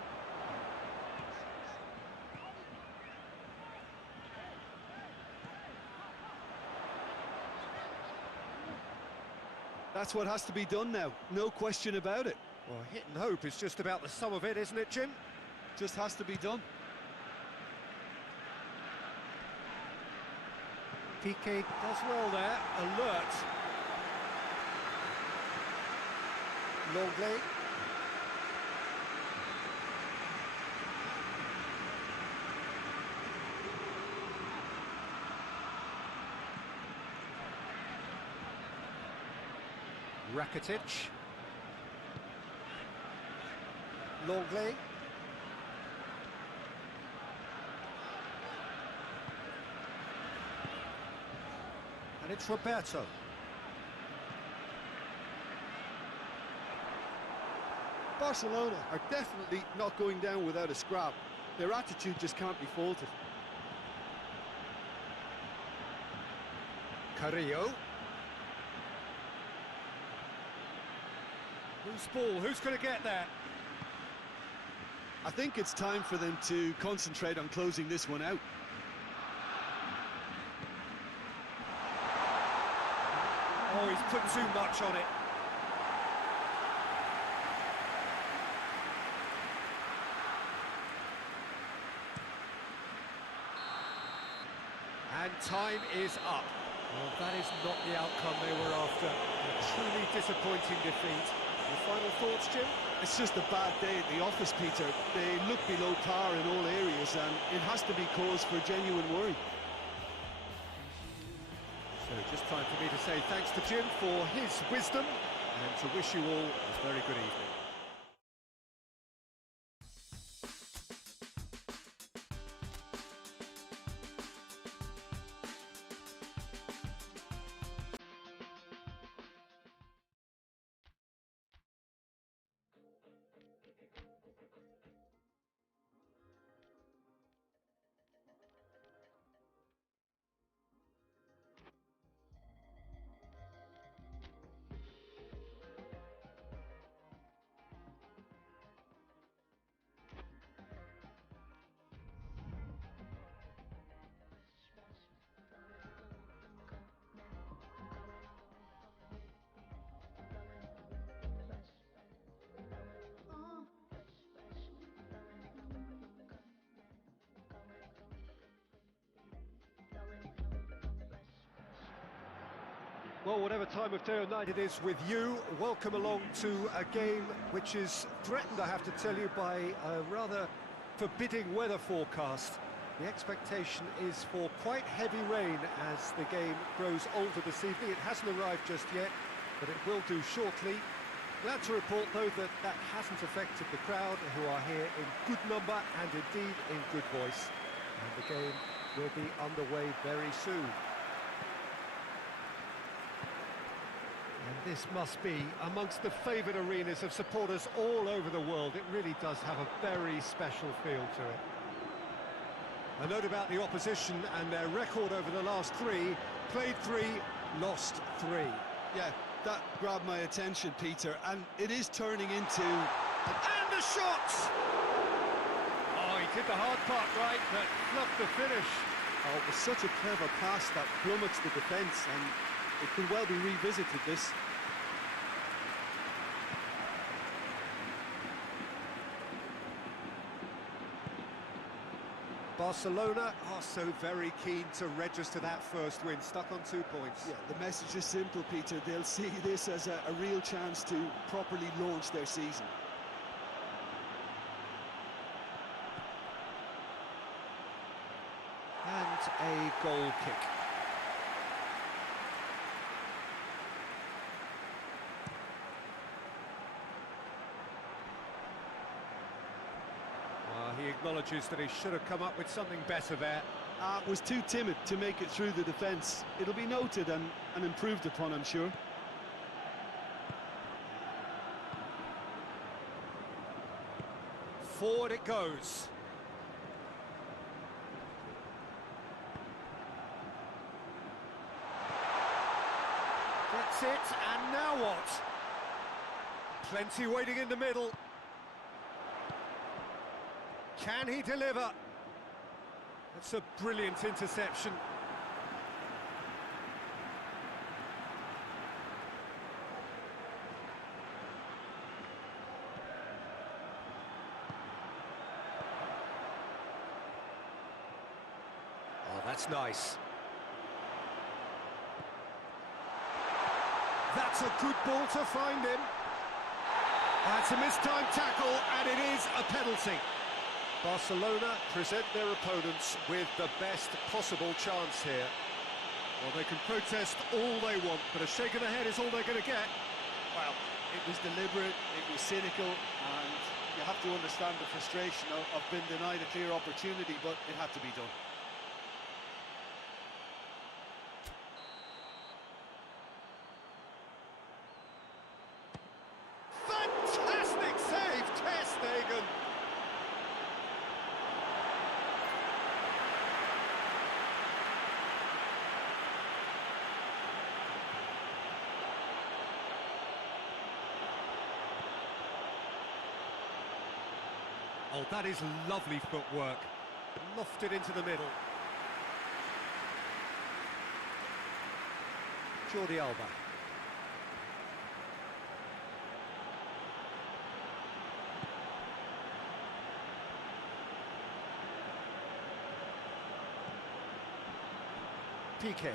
That's what has to be done now, no question about it. Well, hit and hope is just about the sum of it, isn't it, Jim? Just has to be done. Piqué does well there, alert. Longley. Rakitic. Longley. And it's Roberto. Barcelona are definitely not going down without a scrap. Their attitude just can't be faulted. Carrillo. Who's ball? Who's going to get there? I think it's time for them to concentrate on closing this one out. Oh, he's put too much on it. And time is up. Well, that is not the outcome they were after. A truly disappointing defeat. Your final thoughts, Jim? It's just a bad day at the office, Peter. They look below par in all areas, and it has to be cause for genuine worry. So just time for me to say thanks to Jim for his wisdom and to wish you all a very good evening. Well, whatever time of day or night it is with you, welcome along to a game which is threatened, I have to tell you, by a rather forbidding weather forecast. The expectation is for quite heavy rain as the game grows older this evening. It hasn't arrived just yet, but it will do shortly. Glad to report, though, that that hasn't affected the crowd, who are here in good number and indeed in good voice. And the game will be underway very soon. And this must be amongst the favoured arenas of supporters all over the world. It really does have a very special feel to it. A note about the opposition and their record over the last three: played 3, lost 3. Yeah, that grabbed my attention, Peter, and it is turning into... And the shot! Oh, he did the hard part right, but fluffed the finish. Oh, it was such a clever pass that plummets the defence, and it could well be revisited, this. Barcelona are so very keen to register that first win, stuck on 2 points. Yeah, the message is simple, Peter. They'll see this as a real chance to properly launch their season. And a goal kick. He acknowledges that he should have come up with something better there. Was too timid to make it through the defence. It'll be noted and improved upon, I'm sure. Forward it goes. That's it, and now what? Plenty waiting in the middle. Can he deliver? That's a brilliant interception. That's nice. That's a good ball to find him. That's a mistimed tackle, and it is a penalty. Barcelona present their opponents with the best possible chance here. Well, they can protest all they want, but a shake of the head is all they're going to get. Well, it was deliberate, it was cynical, and you have to understand the frustration of being denied a clear opportunity, but it had to be done. Fantastic save, Ter Stegen! Oh, that is lovely footwork. Lofted into the middle. Jordi Alba. Piqué.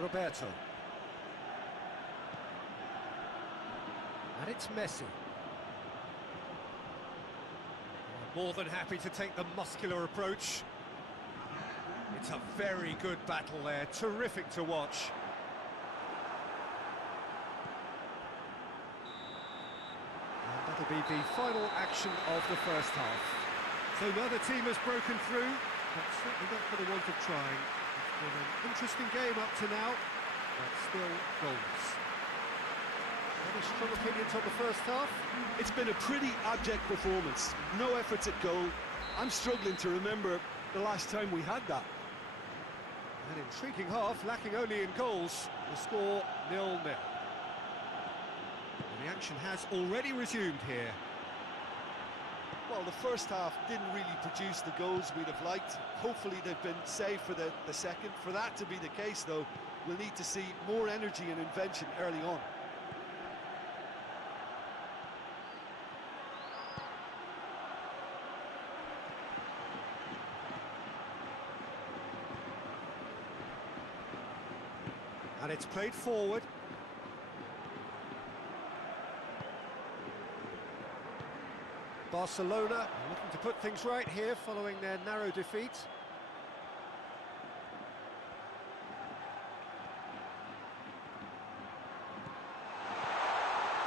Roberto. And it's Messi. More than happy to take the muscular approach. It's a very good battle there, terrific to watch. And that'll be the final action of the first half. So neither team has broken through, but certainly not for the want of trying. It's been an interesting game up to now, but still goals. Any strong opinions on the first half? It's been a pretty abject performance. No efforts at goal. I'm struggling to remember the last time we had that. An intriguing half, lacking only in goals. The score 0-0. The action has already resumed here. Well, the first half didn't really produce the goals we'd have liked. Hopefully they've been saved for the second. For that to be the case, though, we'll need to see more energy and invention early on. And it's played forward. Barcelona are looking to put things right here following their narrow defeat.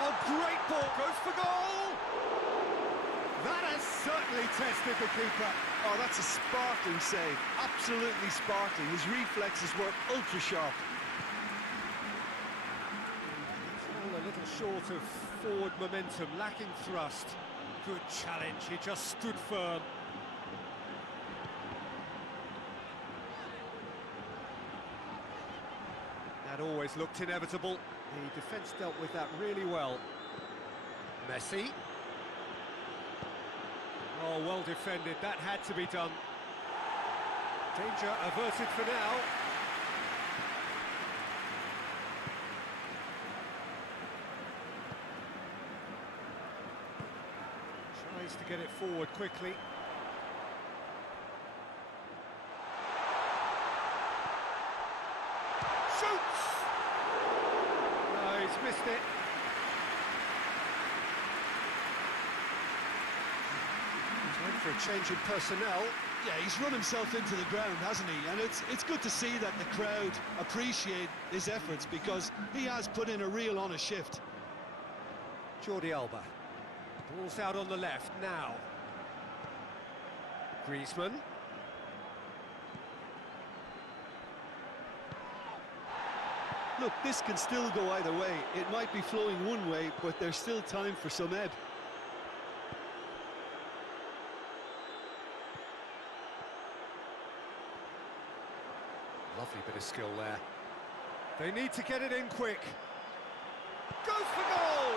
A great ball goes for goal! That has certainly tested the keeper. Oh, that's a sparkling save. Absolutely sparkling. His reflexes were ultra sharp. All a little short of forward momentum, lacking thrust. Good challenge, he just stood firm. That always looked inevitable. The defence dealt with that really well. Messi. Oh, well defended, that had to be done. Danger averted for now. Tries to get it forward quickly. Shoots! No, he's missed it. Time for a change in personnel. Yeah, he's run himself into the ground, hasn't he? And it's good to see that the crowd appreciate his efforts, because he has put in a real honest shift. Jordi Alba. Ball's out on the left now. Griezmann. Look, this can still go either way. It might be flowing one way, but there's still time for some ebb. Lovely bit of skill there. They need to get it in quick. Goes for goal!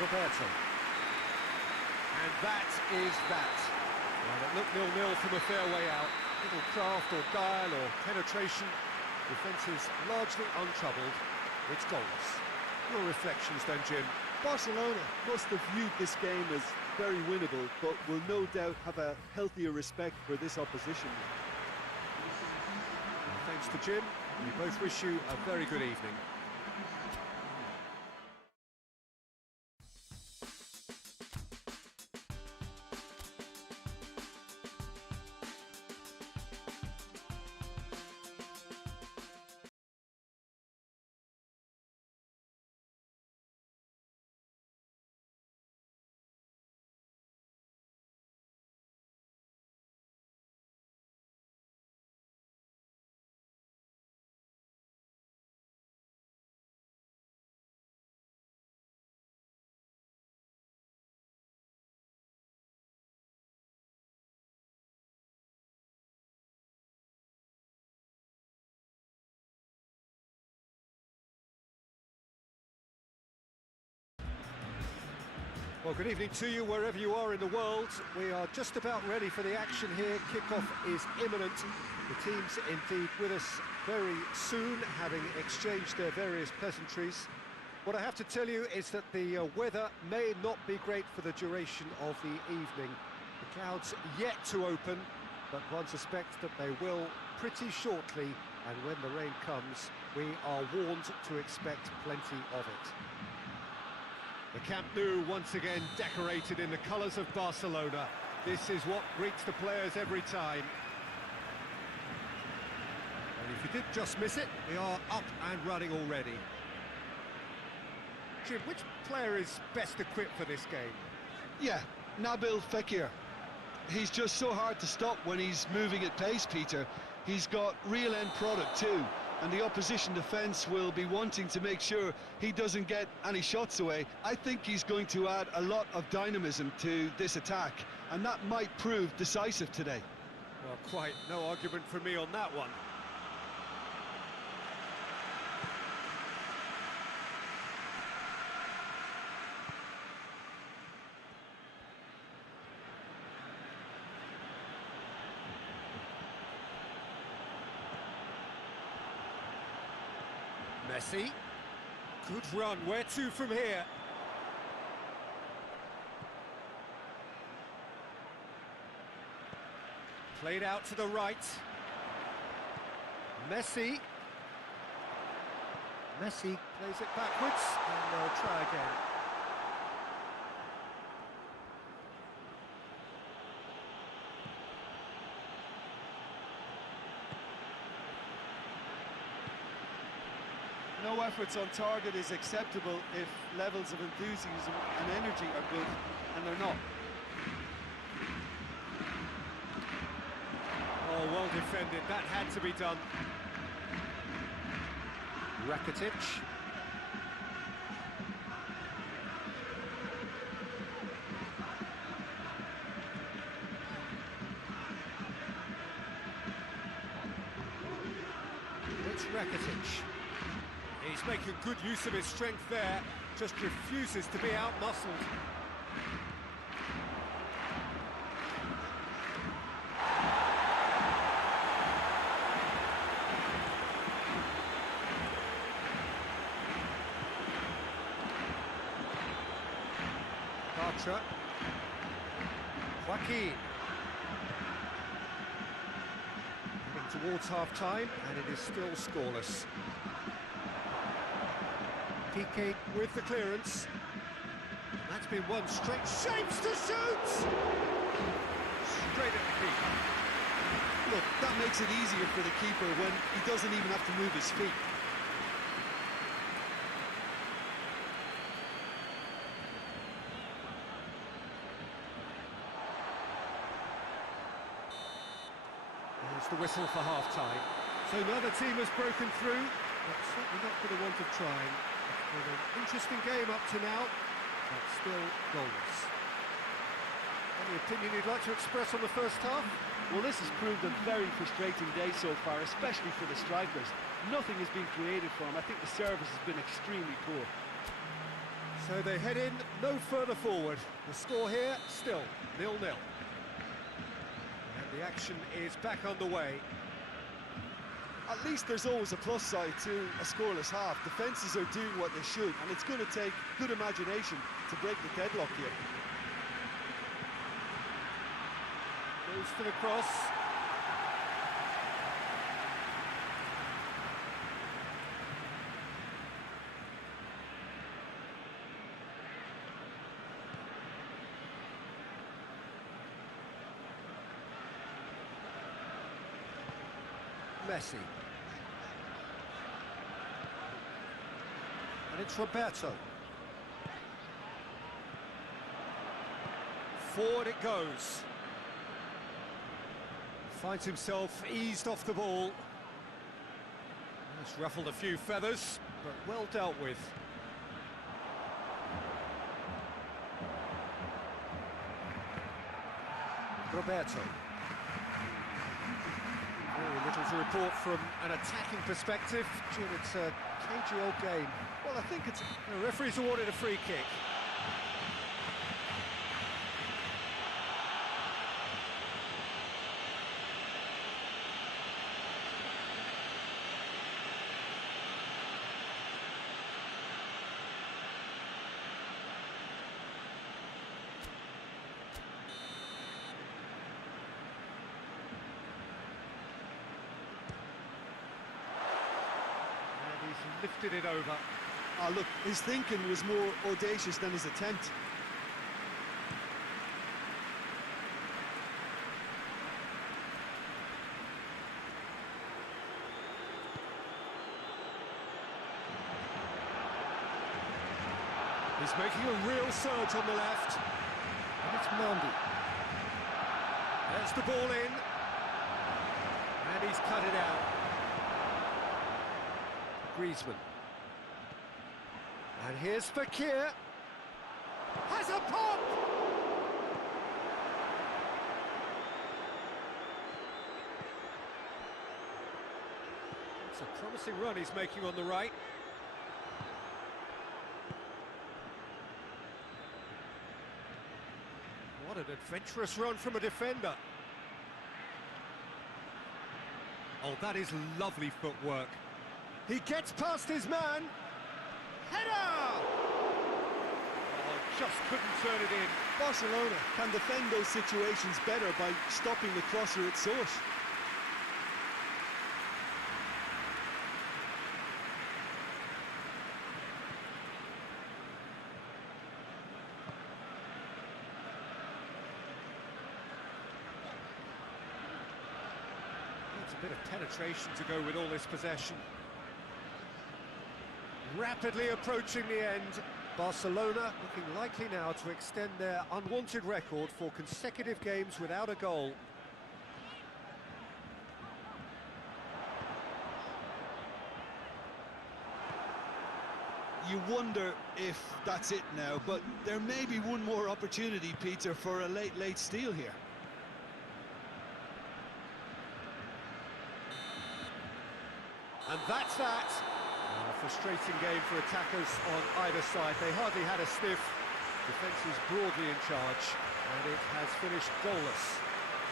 Roberto. And that is that. Well, it looked 0-0 from a fair way out. Little craft or guile or penetration. Defence is largely untroubled. It's goalless. Your reflections then, Jim? Barcelona must have viewed this game as very winnable, but will no doubt have a healthier respect for this opposition. Thanks to Jim. We both wish you a very good evening. Well, good evening to you wherever you are in the world. We are just about ready for the action here. Kickoff is imminent. The teams indeed with us very soon, having exchanged their various pleasantries. What I have to tell you is that the weather may not be great for the duration of the evening. The clouds yet to open, but one suspects that they will pretty shortly, and when the rain comes, we are warned to expect plenty of it. The Camp Nou once again decorated in the colours of Barcelona. This is what greets the players every time. And if you did just miss it, we are up and running already. Jim, which player is best equipped for this game? Yeah, Nabil Fekir. He's just so hard to stop when he's moving at pace, Peter. He's got real end product too, and the opposition defence will be wanting to make sure he doesn't get any shots away. I think he's going to add a lot of dynamism to this attack, and that might prove decisive today. Well, quite no argument from me on that one. Messi. Good run. Where to from here? Played out to the right. Messi. Messi plays it backwards, and they'll try again. No efforts on target is acceptable if levels of enthusiasm and energy are good, and they're not. Oh, well defended. That had to be done. Rakitic. It's Rakitic. He's making good use of his strength there, just refuses to be out-muscled. Bartra. Joaquin. Heading towards half-time, and it is still scoreless. Piqué with the clearance. And that's been one straight. Shapes to shoot! Straight at the keeper. Look, that makes it easier for the keeper when he doesn't even have to move his feet. There's the whistle for half-time. So neither team has broken through, but certainly not for the want of trying. It's been an interesting game up to now, but still goalless. Any opinion you'd like to express on the first half? Well, this has proved a very frustrating day so far, especially for the strikers. Nothing has been created for them. I think the service has been extremely poor. So they head in no further forward. The score here, still 0-0. And the action is back underway. At least there's always a plus side to a scoreless half. Defences are doing what they should, and it's going to take good imagination to break the deadlock here. Goes for the cross. Messi. And it's Roberto. Forward it goes. Finds himself eased off the ball. It's ruffled a few feathers, but well dealt with. Roberto. Very little to report from an attacking perspective. Jim, it's a cagey old game. Well, I think it's... The referee's awarded a free kick. Lifted it over. Ah, look, his thinking was more audacious than his attempt. He's making a real surge on the left. And it's Mendy. There's the ball in. And he's cut it out. Griezmann. And here's Fakir. Has a pop! It's a promising run he's making on the right. What an adventurous run from a defender. Oh, that is lovely footwork. He gets past his man. Header! Oh, just couldn't turn it in. Barcelona can defend those situations better by stopping the crosser at source. Needs a bit of penetration to go with all this possession. Rapidly approaching the end. Barcelona looking likely now to extend their unwanted record for consecutive games without a goal. You wonder if that's it now, but there may be one more opportunity, Peter, for a late steal here. And that's that. A frustrating game for attackers on either side. They hardly had a sniff. Defence is broadly in charge, and it has finished goalless.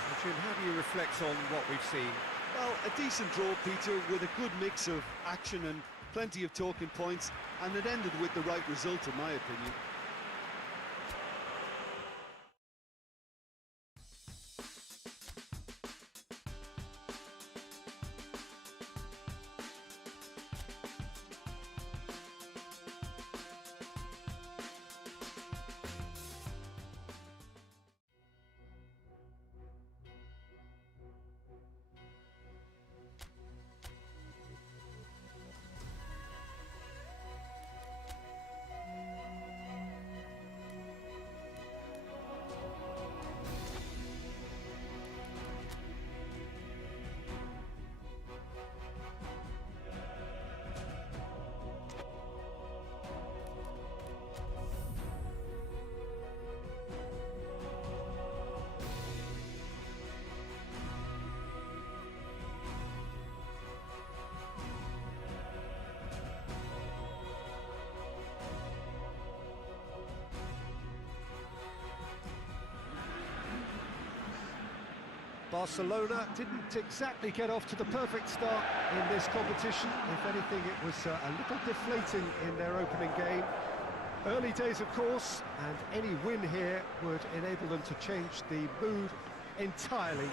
So, Jim, how do you reflect on what we've seen? Well, a decent draw, Peter, with a good mix of action and plenty of talking points, and it ended with the right result, in my opinion. Barcelona didn't exactly get off to the perfect start in this competition. If anything, it was a little deflating in their opening game. Early days, of course, and any win here would enable them to change the mood entirely.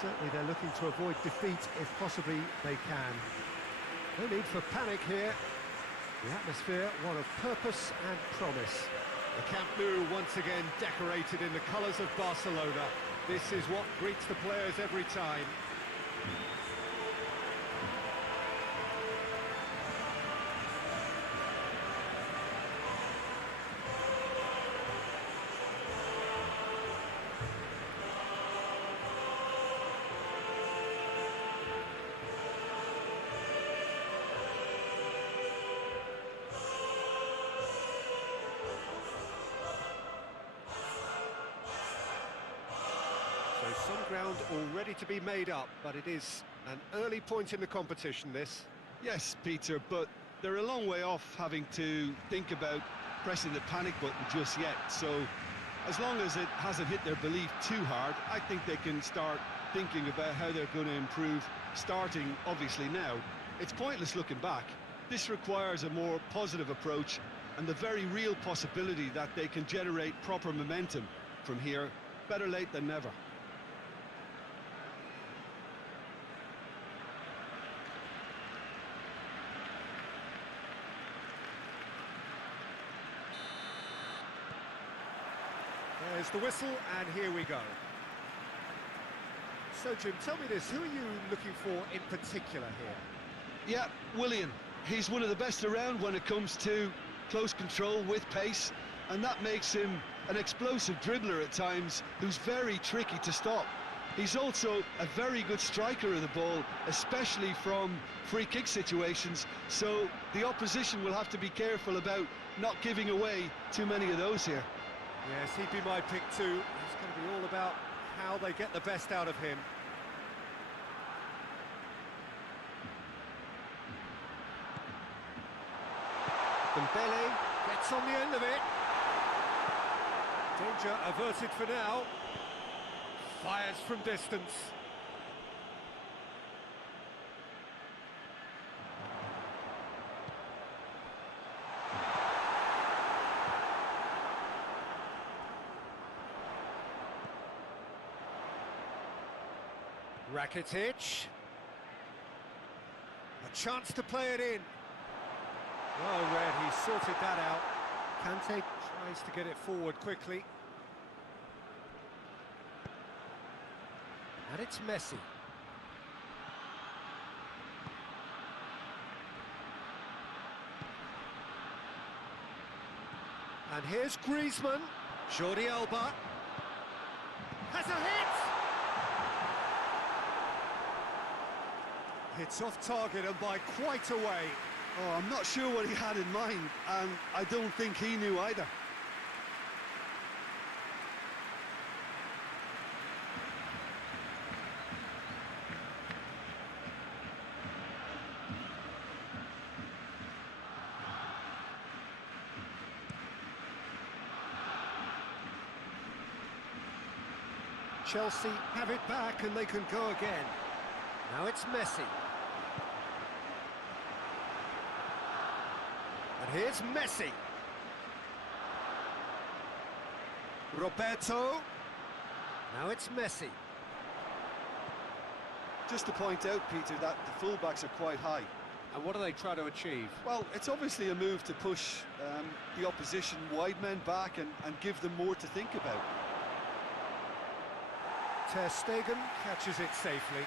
Certainly they're looking to avoid defeat if possibly they can. No need for panic here. The atmosphere, one of purpose and promise. The Camp Nou once again decorated in the colours of Barcelona. This is what greets the players every time. So some ground all ready to be made up, but it is an early point in the competition, this. Yes, Peter, but they're a long way off having to think about pressing the panic button just yet. So as long as it hasn't hit their belief too hard, I think they can start thinking about how they're going to improve, starting obviously now. It's pointless looking back. This requires a more positive approach and the very real possibility that they can generate proper momentum from here. Better late than never. There's the whistle, and here we go. So, Jim, tell me this, who are you looking for in particular here? Yeah, Willian. He's one of the best around when it comes to close control with pace, and that makes him an explosive dribbler at times who's very tricky to stop. He's also a very good striker of the ball, especially from free kick situations, so the opposition will have to be careful about not giving away too many of those here. Yes, he'd be my pick too. It's going to be all about how they get the best out of him. Dembele gets on the end of it. Danger averted for now. Fires from distance. Rakitic. A chance to play it in. Well read, he sorted that out. Kante tries to get it forward quickly. And it's Messi. And here's Griezmann. Jordi Alba. Has a hit! Hits off target and by quite a way. Oh, I'm not sure what he had in mind, and I don't think he knew either. Chelsea have it back and they can go again. Now it's Messi. And here's Messi. Roberto. Now it's Messi. Just to point out, Peter, that the fullbacks are quite high. And what do they try to achieve? Well, it's obviously a move to push the opposition wide men back and give them more to think about. Ter Stegen catches it safely.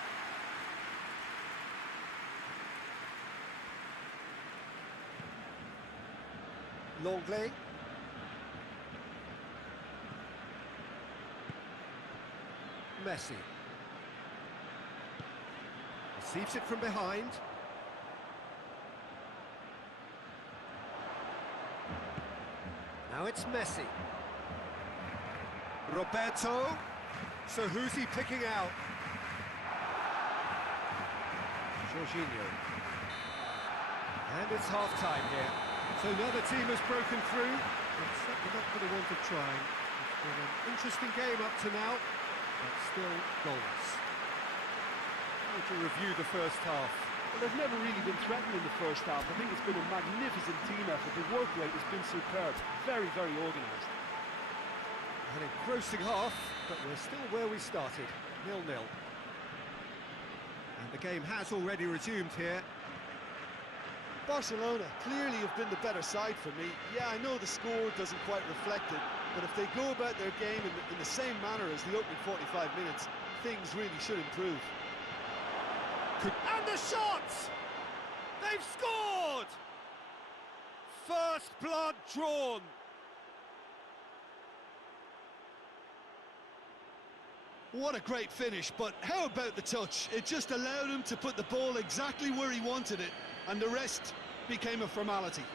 Longley. Messi. Receives it from behind. Now it's Messi. Roberto. So who's he picking out? Jorginho. And it's half-time here. So another team has broken through. It's certainly not for the want of trying. It's been an interesting game up to now, but still goalless. To review the first half. Well, they've never really been threatened in the first half. I think it's been a magnificent team effort. The work rate has been superb. Very, very organised. An engrossing half, but we're still where we started, 0-0. And the game has already resumed here. Barcelona clearly have been the better side for me. Yeah, I know the score doesn't quite reflect it, but if they go about their game in the same manner as the opening 45 minutes, things really should improve. And the shot! They've scored! First blood drawn. What a great finish, but how about the touch? It just allowed him to put the ball exactly where he wanted it, and the rest became a formality.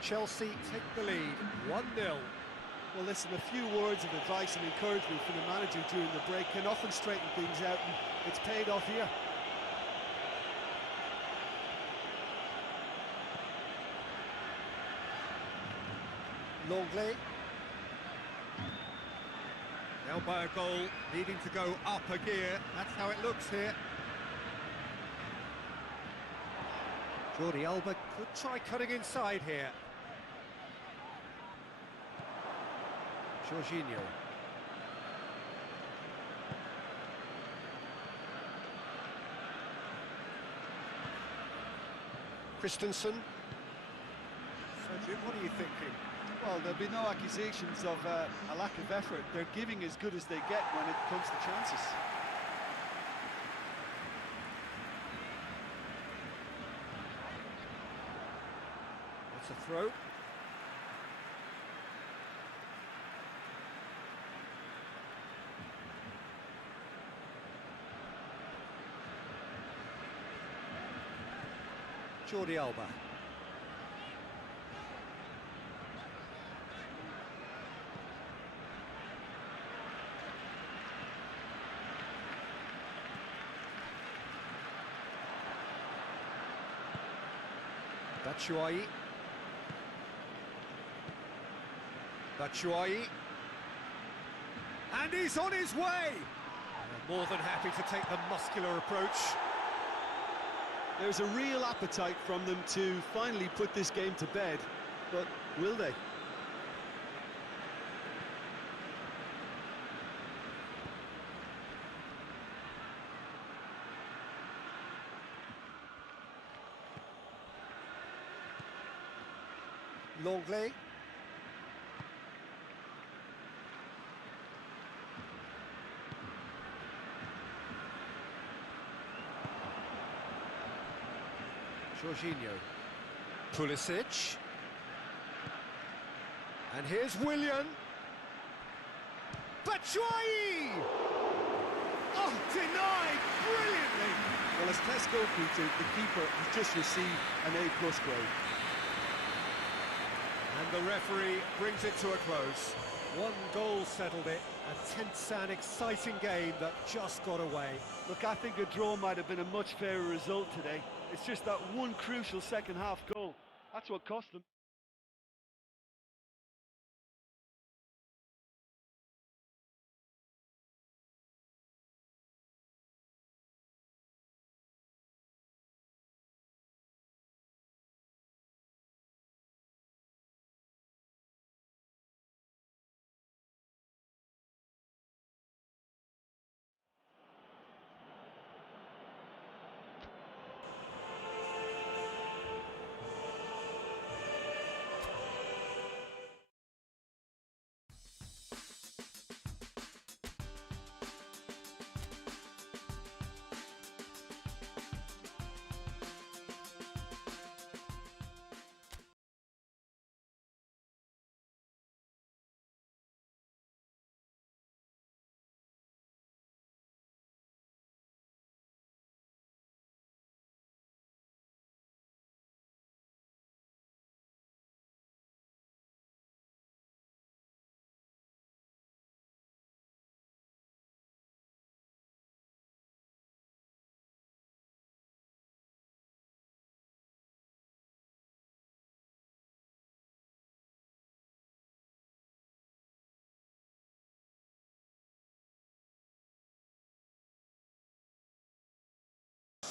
Chelsea take the lead, 1-0. Well, listen, a few words of advice and encouragement from the manager during the break can often straighten things out, and it's paid off here. Longley. Now by a goal, needing to go up a gear. That's how it looks here. Jordi Alba could try cutting inside here. Jorginho. Christensen. So Jim, what are you thinking? Well, there'll be no accusations of a lack of effort. They're giving as good as they get when it comes to chances. That's a throw. Jordi Alba. Batshuayi. Batshuayi. And he's on his way! And more than happy to take the muscular approach. There's a real appetite from them to finally put this game to bed, but will they? Longley. Jorginho. Pulisic. And here's Willian. Batshuayi! Oh, denied brilliantly! Well, as tests go, Peter, the keeper has just received an A+ grade. And the referee brings it to a close. One goal settled it. A tense and exciting game that just got away. Look, I think a draw might have been a much fairer result today. It's just that one crucial second-half goal. That's what cost them.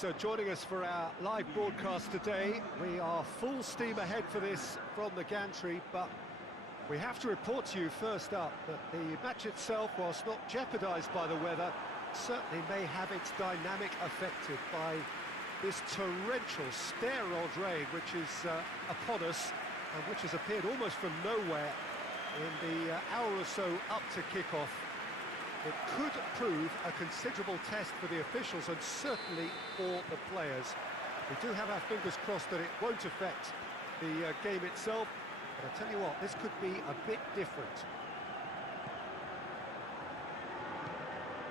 so joining us for our live broadcast today. We are full steam ahead for this from the gantry, but we have to report to you first up that the match itself, whilst not jeopardised by the weather, certainly may have its dynamic affected by this torrential stair-rod rain which is upon us and which has appeared almost from nowhere in the hour or so up to kick-off. It could prove a considerable test for the officials and certainly for the players. We do have our fingers crossed that it won't affect the game itself, but I tell you what, this could be a bit different.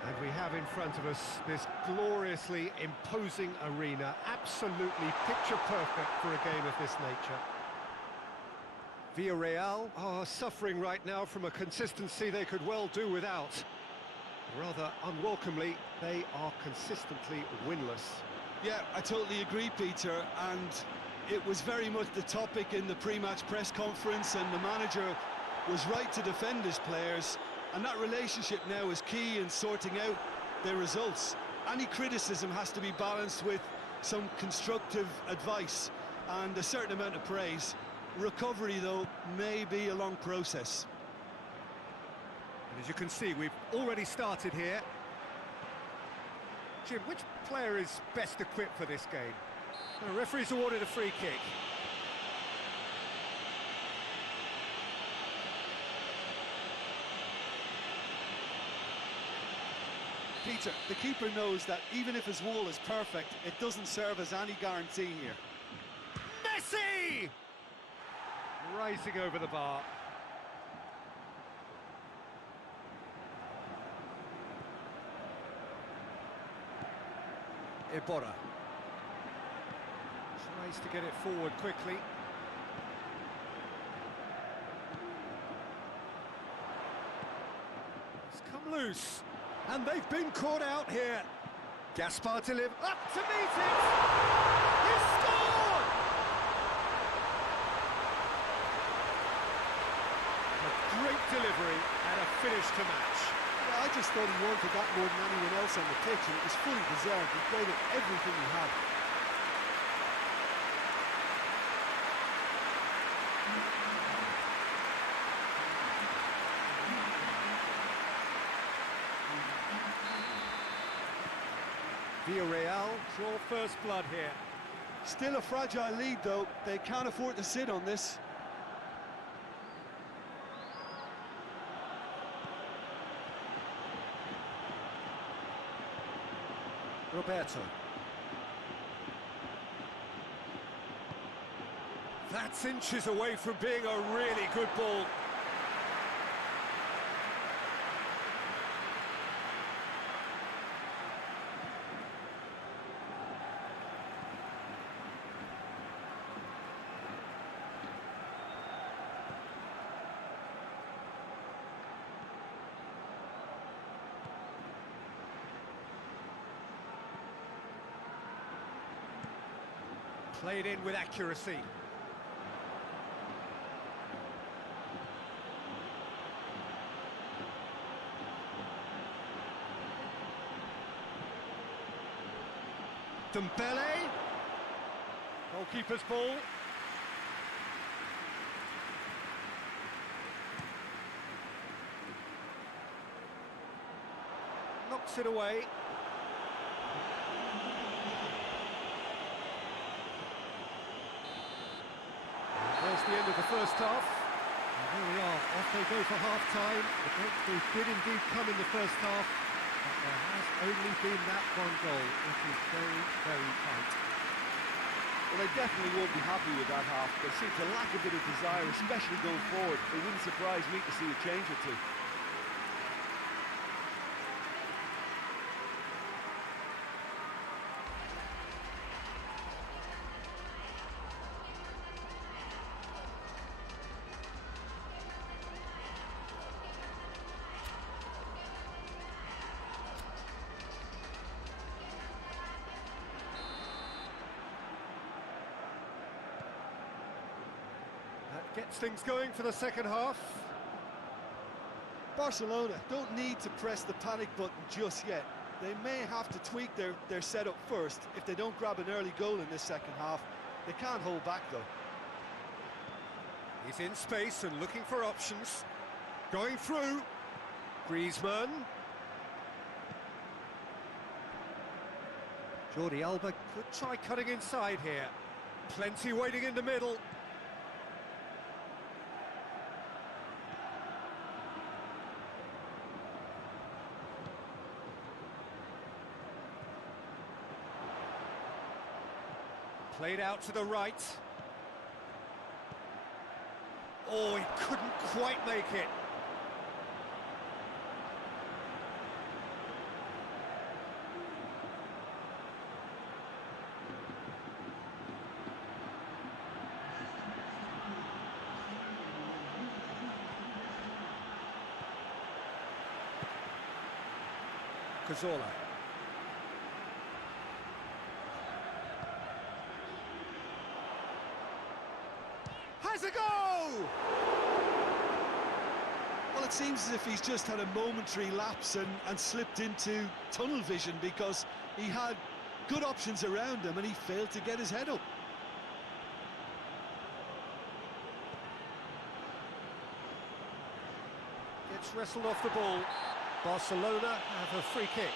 And we have in front of us this gloriously imposing arena, absolutely picture perfect for a game of this nature. Villarreal are suffering right now from a consistency they could well do without. Rather unwelcomely, they are consistently winless. Yeah, I totally agree, Peter, and it was very much the topic in the pre-match press conference, and the manager was right to defend his players, and that relationship now is key in sorting out their results. Any criticism has to be balanced with some constructive advice and a certain amount of praise. Recovery, though, may be a long process. And as you can see, we've already started here. Jim, which player is best equipped for this game? The referee's awarded a free kick. Peter, the keeper knows that even if his wall is perfect, it doesn't serve as any guarantee here. Messi! Rising over the bar. Iborra tries to get it forward quickly. It's come loose, and they've been caught out here. Gaspar delivers up to meet it. He scored! A great delivery and a finish to match. I just thought he wanted that more than anyone else on the pitch, and it was fully deserved. He played it everything he had. Villarreal draw first blood here. Still a fragile lead, though. They can't afford to sit on this. Roberto. That's inches away from being a really good ball. Played in with accuracy. Dembele. Goalkeeper's ball. Knocks it away. There's the end of the first half. And here we are, off they go for half-time. The breakthrough did indeed come in the first half, but there has only been that one goal. It is very, very tight. Well, they definitely won't be happy with that half. There seems to lack a bit of desire, especially going forward. It wouldn't surprise me to see a change or two. That gets things going for the second half. Barcelona don't need to press the panic button just yet. They may have to tweak their setup first. If they don't grab an early goal in this second half, they can't hold back though. He's in space and looking for options. Going through. Griezmann. Jordi Alba could try cutting inside here. Plenty waiting in the middle. Played out to the right. Oh, he couldn't quite make it. Cazorla. Has a go! Well, it seems as if he's just had a momentary lapse and slipped into tunnel vision, because he had good options around him and he failed to get his head up. Gets wrestled off the ball. Barcelona have a free kick.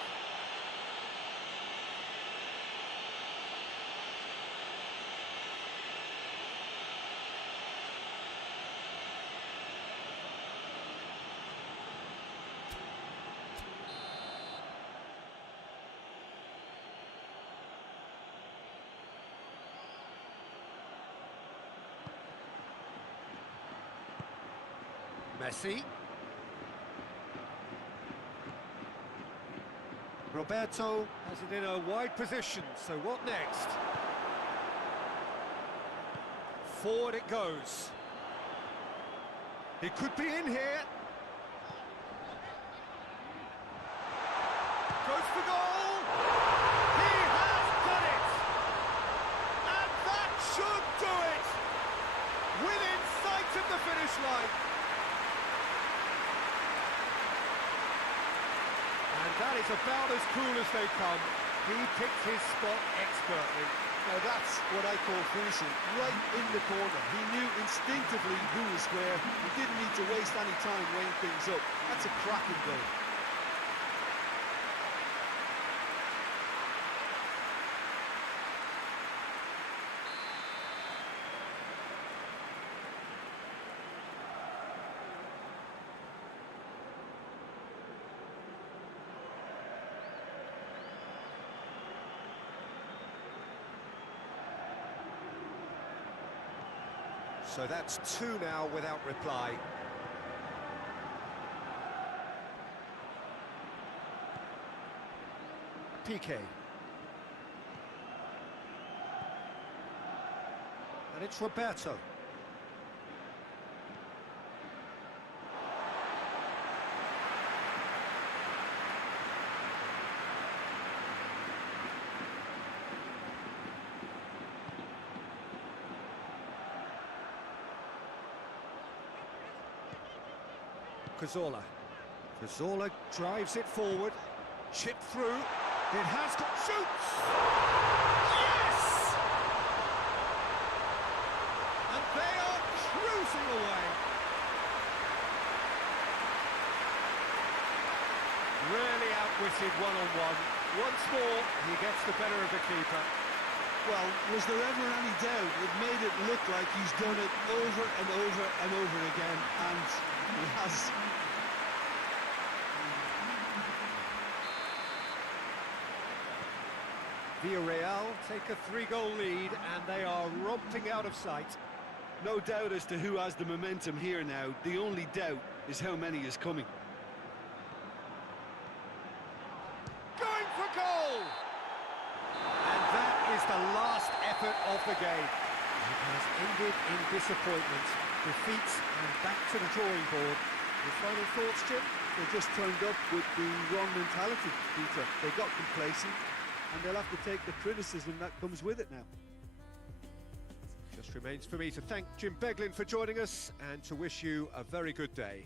Messi. Roberto has it in a wide position, so what next? Forward it goes. He could be in here. Goes for goal! He has done it! And that should do it! Within sight of the finish line. And that is about as cool as they come. He picked his spot expertly. Now that's what I call finishing, right in the corner. He knew instinctively who was where. He didn't need to waste any time weighing things up. That's a cracking goal. So that's two now without reply. Piqué. And it's Roberto. Cazorla. Cazorla drives it forward, chip through, it has got shoots! Yes! And they are cruising away. Really outwitted one-on-one. Once more, he gets the better of the keeper. Well, was there ever any doubt? It made it look like he's done it over and over and over again, and he has. Villarreal take a 3-goal lead, and they are romping out of sight. No doubt as to who has the momentum here now. The only doubt is how many is coming. Going for goal! And that is the last effort of the game. It has ended in disappointment, defeat, and back to the drawing board. Your final thoughts, Jim? They just turned up with the wrong mentality, Peter. They got complacent, and they'll have to take the criticism that comes with it now. Just remains for me to thank Jim Beglin for joining us and to wish you a very good day.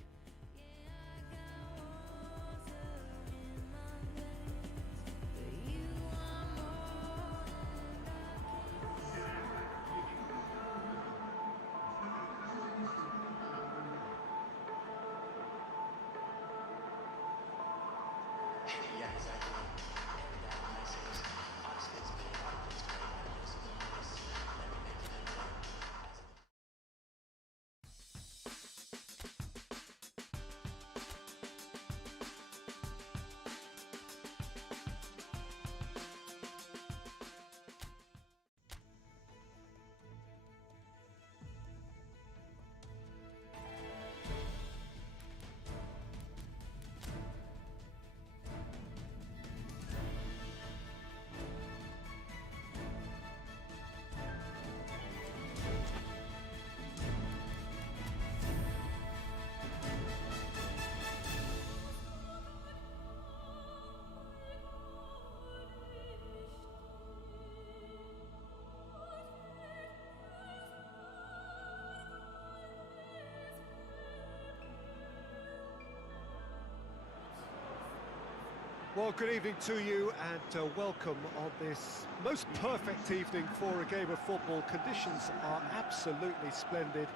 Well, good evening to you and welcome on this most perfect evening for a game of football. Conditions are absolutely splendid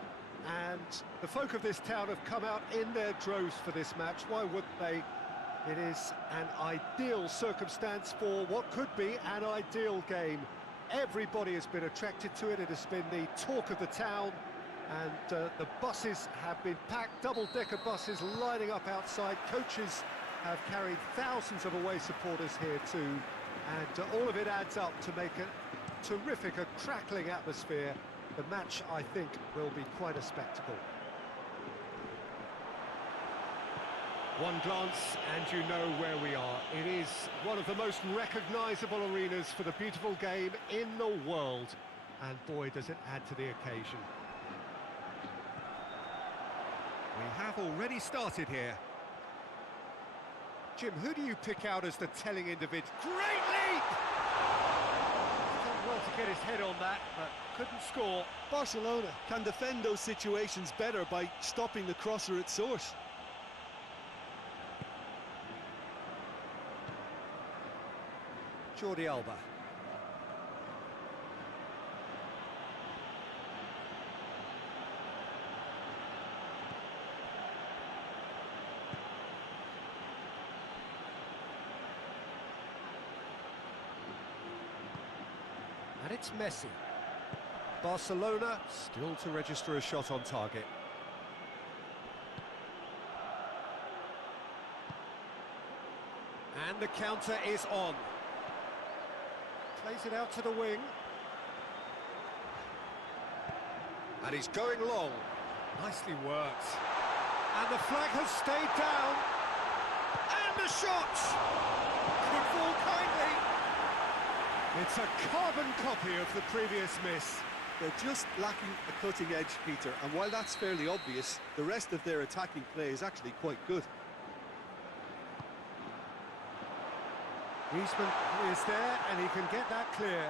and the folk of this town have come out in their droves for this match. Why wouldn't they? It is an ideal circumstance for what could be an ideal game. Everybody has been attracted to it. It has been the talk of the town and the buses have been packed, double-decker buses lining up outside. Coaches have carried thousands of away supporters here too, and all of it adds up to make a terrific, a crackling atmosphere. The match, I think, will be quite a spectacle. One glance and you know where we are. It is one of the most recognisable arenas for the beautiful game in the world, and boy does it add to the occasion. We have already started here. Jim, who do you pick out as the telling individual? Great leap! He's done well to get his head on that, but couldn't score. Barcelona can defend those situations better by stopping the crosser at source. Jordi Alba. And it's Messi. Barcelona still to register a shot on target. And the counter is on. Plays it out to the wing. And he's going long. Nicely worked. And the flag has stayed down. And the shot! Could fall kindly. It's a carbon copy of the previous miss. They're just lacking a cutting edge, Peter, and while that's fairly obvious, the rest of their attacking play is actually quite good. Griezmann is there and he can get that clear.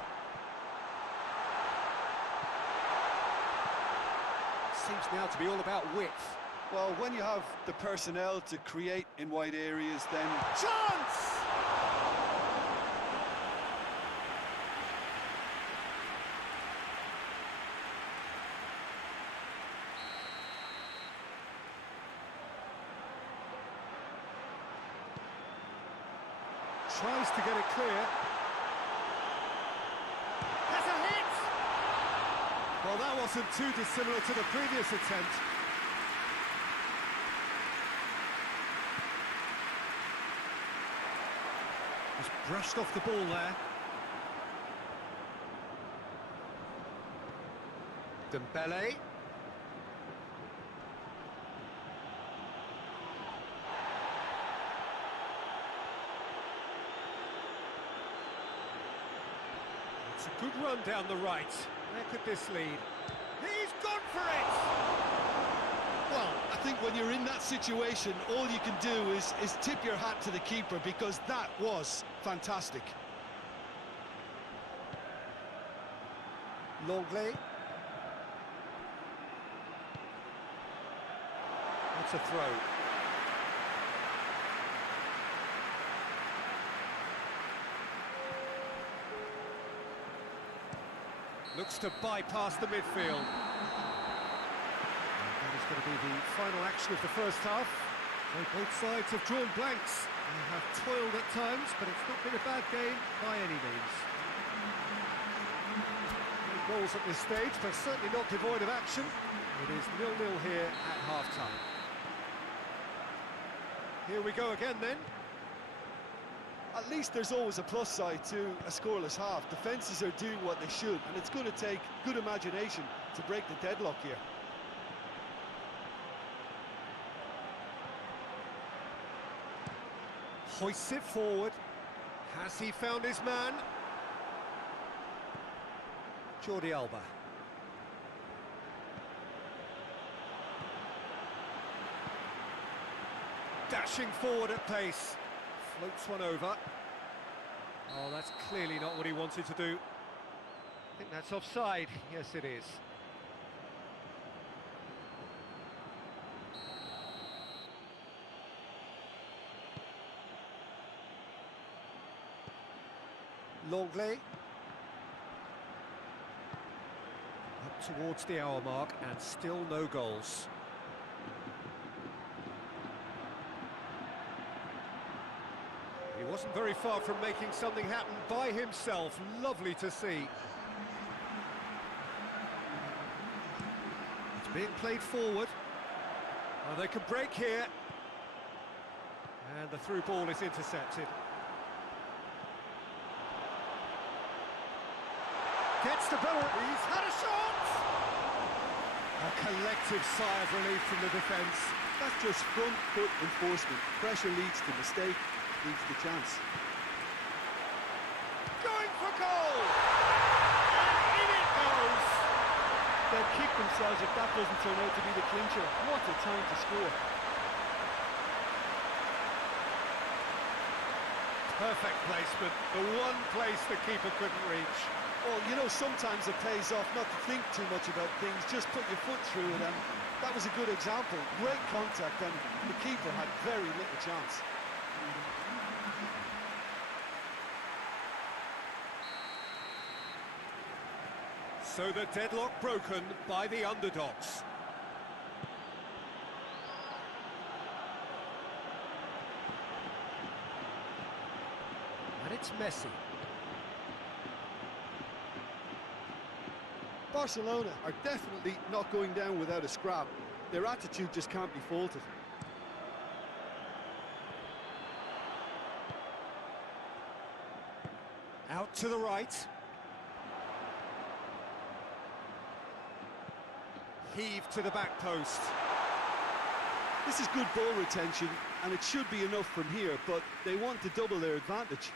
Seems now to be all about width. Well, when you have the personnel to create in wide areas, then... Chance! Tries to get it clear. Has a hit! Well, that wasn't too dissimilar to the previous attempt. Just brushed off the ball there. Dembele. It's a good run down the right. Where could this lead? He's gone for it! Well, I think when you're in that situation, all you can do is tip your hat to the keeper, because that was fantastic. Longley. That's a throw. Looks to bypass the midfield. And that is going to be the final action of the first half. So both sides have drawn blanks. They have toiled at times, but it's not been a bad game by any means. No goals at this stage, but certainly not devoid of action. It is 0-0 here at half-time. Here we go again then. At least there's always a plus side to a scoreless half. Defences are doing what they should, and it's going to take good imagination to break the deadlock here. Hoists it forward. Has he found his man? Jordi Alba. Dashing forward at pace. Floats one over. Oh, that's clearly not what he wanted to do. I think that's offside. Yes, it is. Longley. Up towards the hour mark and still no goals. He wasn't very far from making something happen by himself. Lovely to see. It's being played forward. Oh, they can break here. And the through ball is intercepted. Gets the ball. He's had a shot! A collective sigh of relief from the defence. That's just front foot enforcement. Pressure leads to mistake, leads to chance. Going for goal! And in it goes! They'll kick themselves if that doesn't turn out to be the clincher. What a time to score. Perfect placement. The one place the keeper couldn't reach. Well, you know, sometimes it pays off not to think too much about things, just put your foot through it, and that was a good example. Great contact, and the keeper had very little chance. So the deadlock broken by the underdogs. And it's Messi. Barcelona are definitely not going down without a scrap. Their attitude just can't be faulted. Out to the right. Heave to the back post. This is good ball retention, and it should be enough from here, but they want to double their advantage.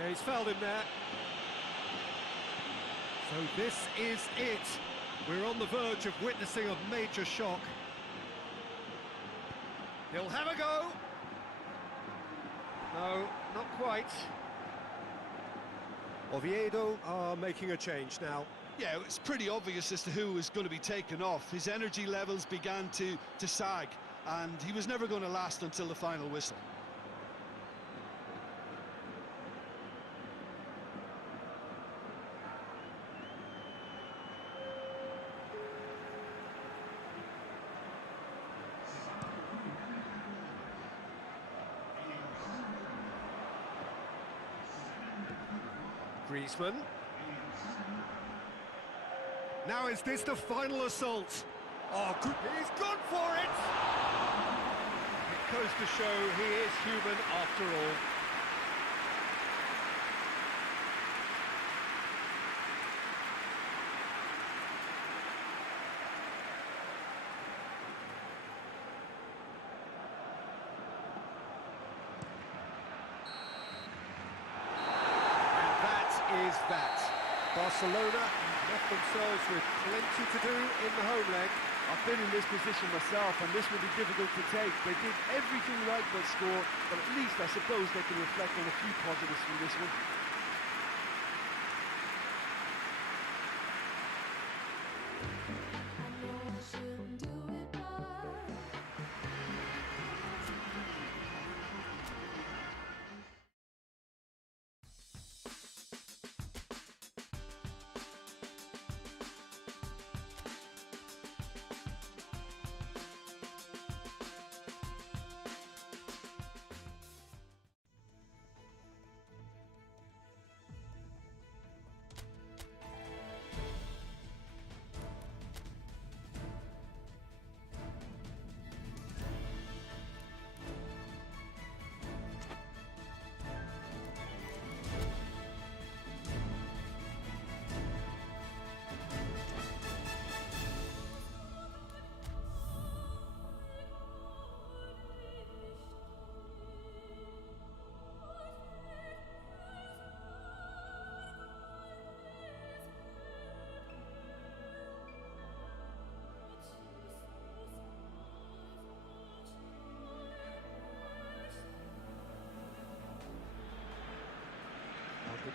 Yeah, he's fouled him there. So this is it. We're on the verge of witnessing a major shock. He'll have a go. No, not quite. Oviedo are making a change now. Yeah, it's pretty obvious as to who was going to be taken off. His energy levels began to sag, and he was never going to last until the final whistle. Griezmann. Now is this the final assault? Oh, good. He's gone for it! It goes to show he is human after all. Is that. Barcelona left themselves with plenty to do in the home leg. I've been in this position myself, and this will be difficult to take. They did everything right but score, but at least I suppose they can reflect on a few positives from this one.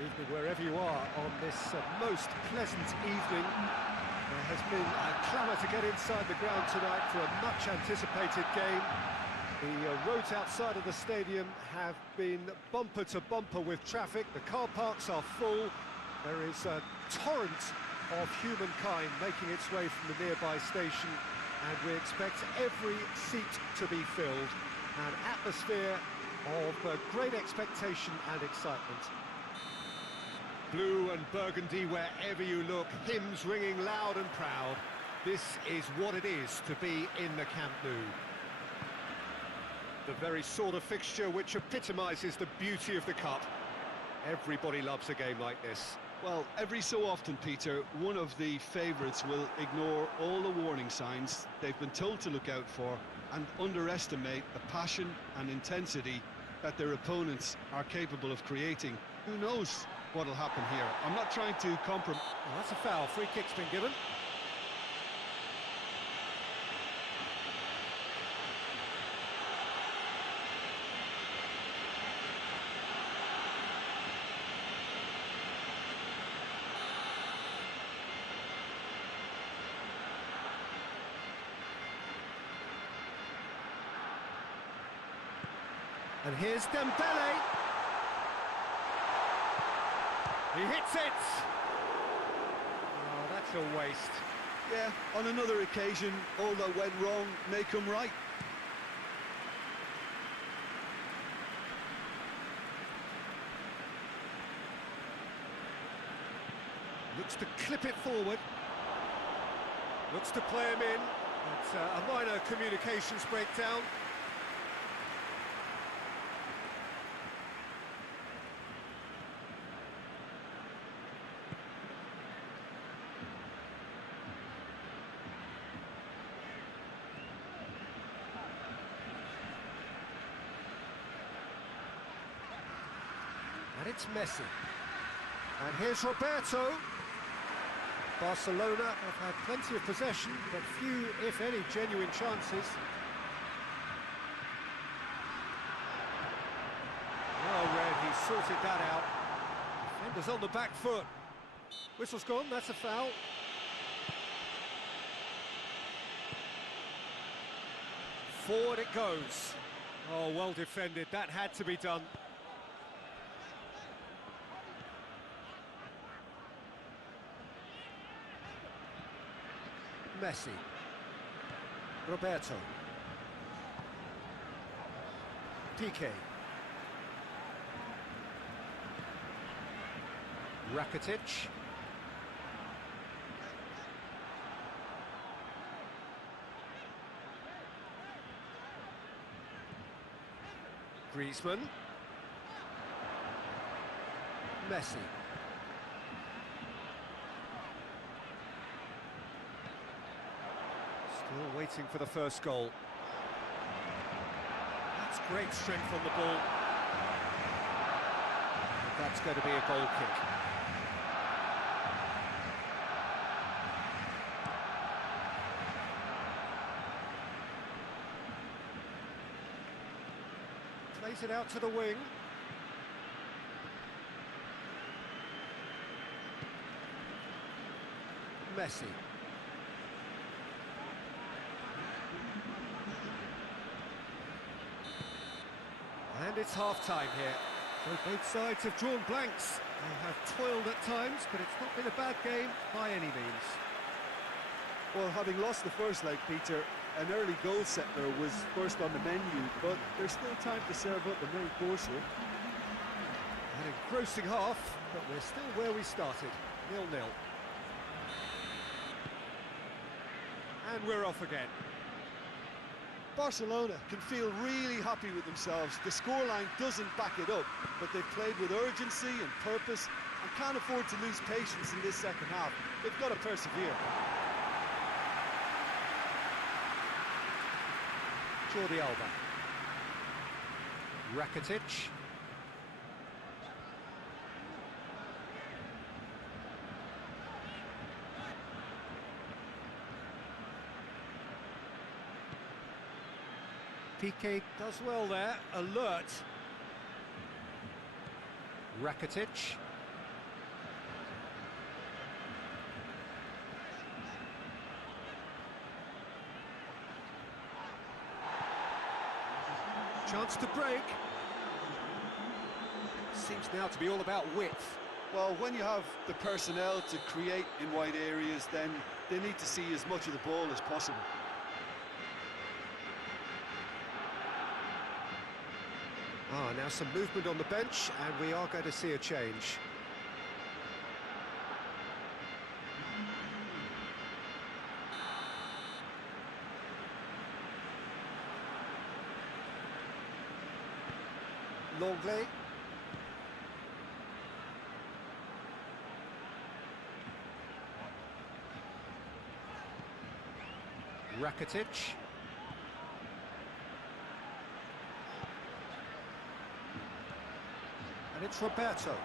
evening, wherever you are on this most pleasant evening. There has been a clamour to get inside the ground tonight for a much-anticipated game. The roads outside of the stadium have been bumper to bumper with traffic. The car parks are full. There is a torrent of humankind making its way from the nearby station, and we expect every seat to be filled. An atmosphere of great expectation and excitement. Blue and burgundy wherever you look, hymns ringing loud and proud. This is what it is to be in the Camp Nou. The very sort of fixture which epitomises the beauty of the Cup. Everybody loves a game like this. Well, every so often, Peter, one of the favourites will ignore all the warning signs they've been told to look out for and underestimate the passion and intensity that their opponents are capable of creating. Who knows what'll happen here? I'm not trying to compromise. Well, that's a foul. Free kick's been given. And here's Dembele. He hits it! Oh, that's a waste. Yeah, on another occasion, all that went wrong may come right. Looks to clip it forward. Looks to play him in. It's a minor communications breakdown. And it's Messi. And here's Roberto. Barcelona have had plenty of possession, but few, if any, genuine chances. Well read, he sorted that out. Defenders on the back foot. Whistle's gone, that's a foul. Forward it goes. Oh, well defended, that had to be done. Messi. Roberto. Piqué. Rakitic. Griezmann. Messi. Still waiting for the first goal. That's great strength on the ball. But that's going to be a goal kick. Plays it out to the wing. Messi. And it's half-time here. So both sides have drawn blanks. They have toiled at times, but it's not been a bad game by any means. Well, having lost the first leg, Peter, an early goal settler was first on the menu, but there's still time to serve up the main course here. An engrossing half, but we're still where we started, 0-0. And we're off again. Barcelona can feel really happy with themselves. The scoreline doesn't back it up, but they've played with urgency and purpose and can't afford to lose patience in this second half. They've got to persevere. Jordi Alba. Rakitic. Piqué does well there, alert. Rakitic. Chance to break. Seems now to be all about width. Well, when you have the personnel to create in wide areas, then they need to see as much of the ball as possible. Now some movement on the bench, and we are going to see a change. Longley. Rakitic. And it's Roberto.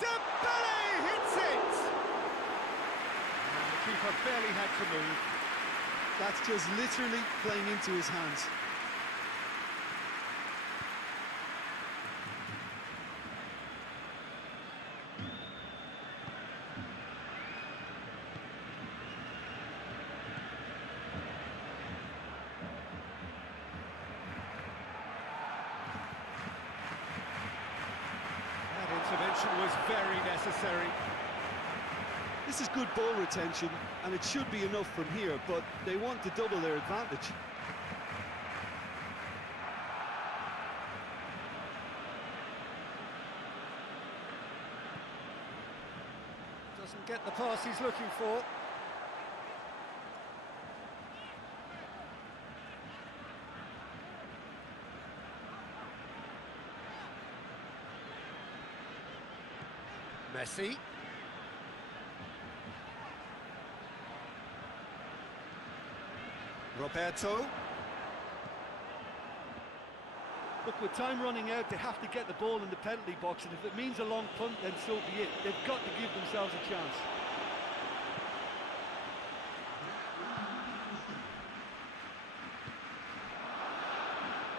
Dembele hits it! And the keeper barely had to move. That's just literally playing into his hands. Intervention was very necessary. This is good ball retention, and it should be enough from here, but they want to double their advantage. Doesn't get the pass he's looking for. Messi. Roberto. Look, with time running out, they have to get the ball in the penalty box, and if it means a long punt, then so be it. They've got to give themselves a chance.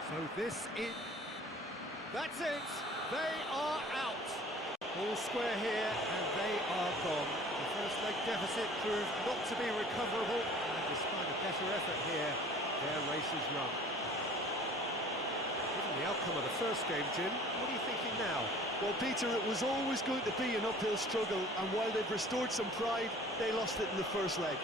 So this is... That's it! They are out! All square here, and they are gone. The first leg deficit proved not to be recoverable, and despite a better effort here, their race is run. Given the outcome of the first game, Jim, what are you thinking now? Well, Peter, it was always going to be an uphill struggle, and while they've restored some pride, they lost it in the first leg.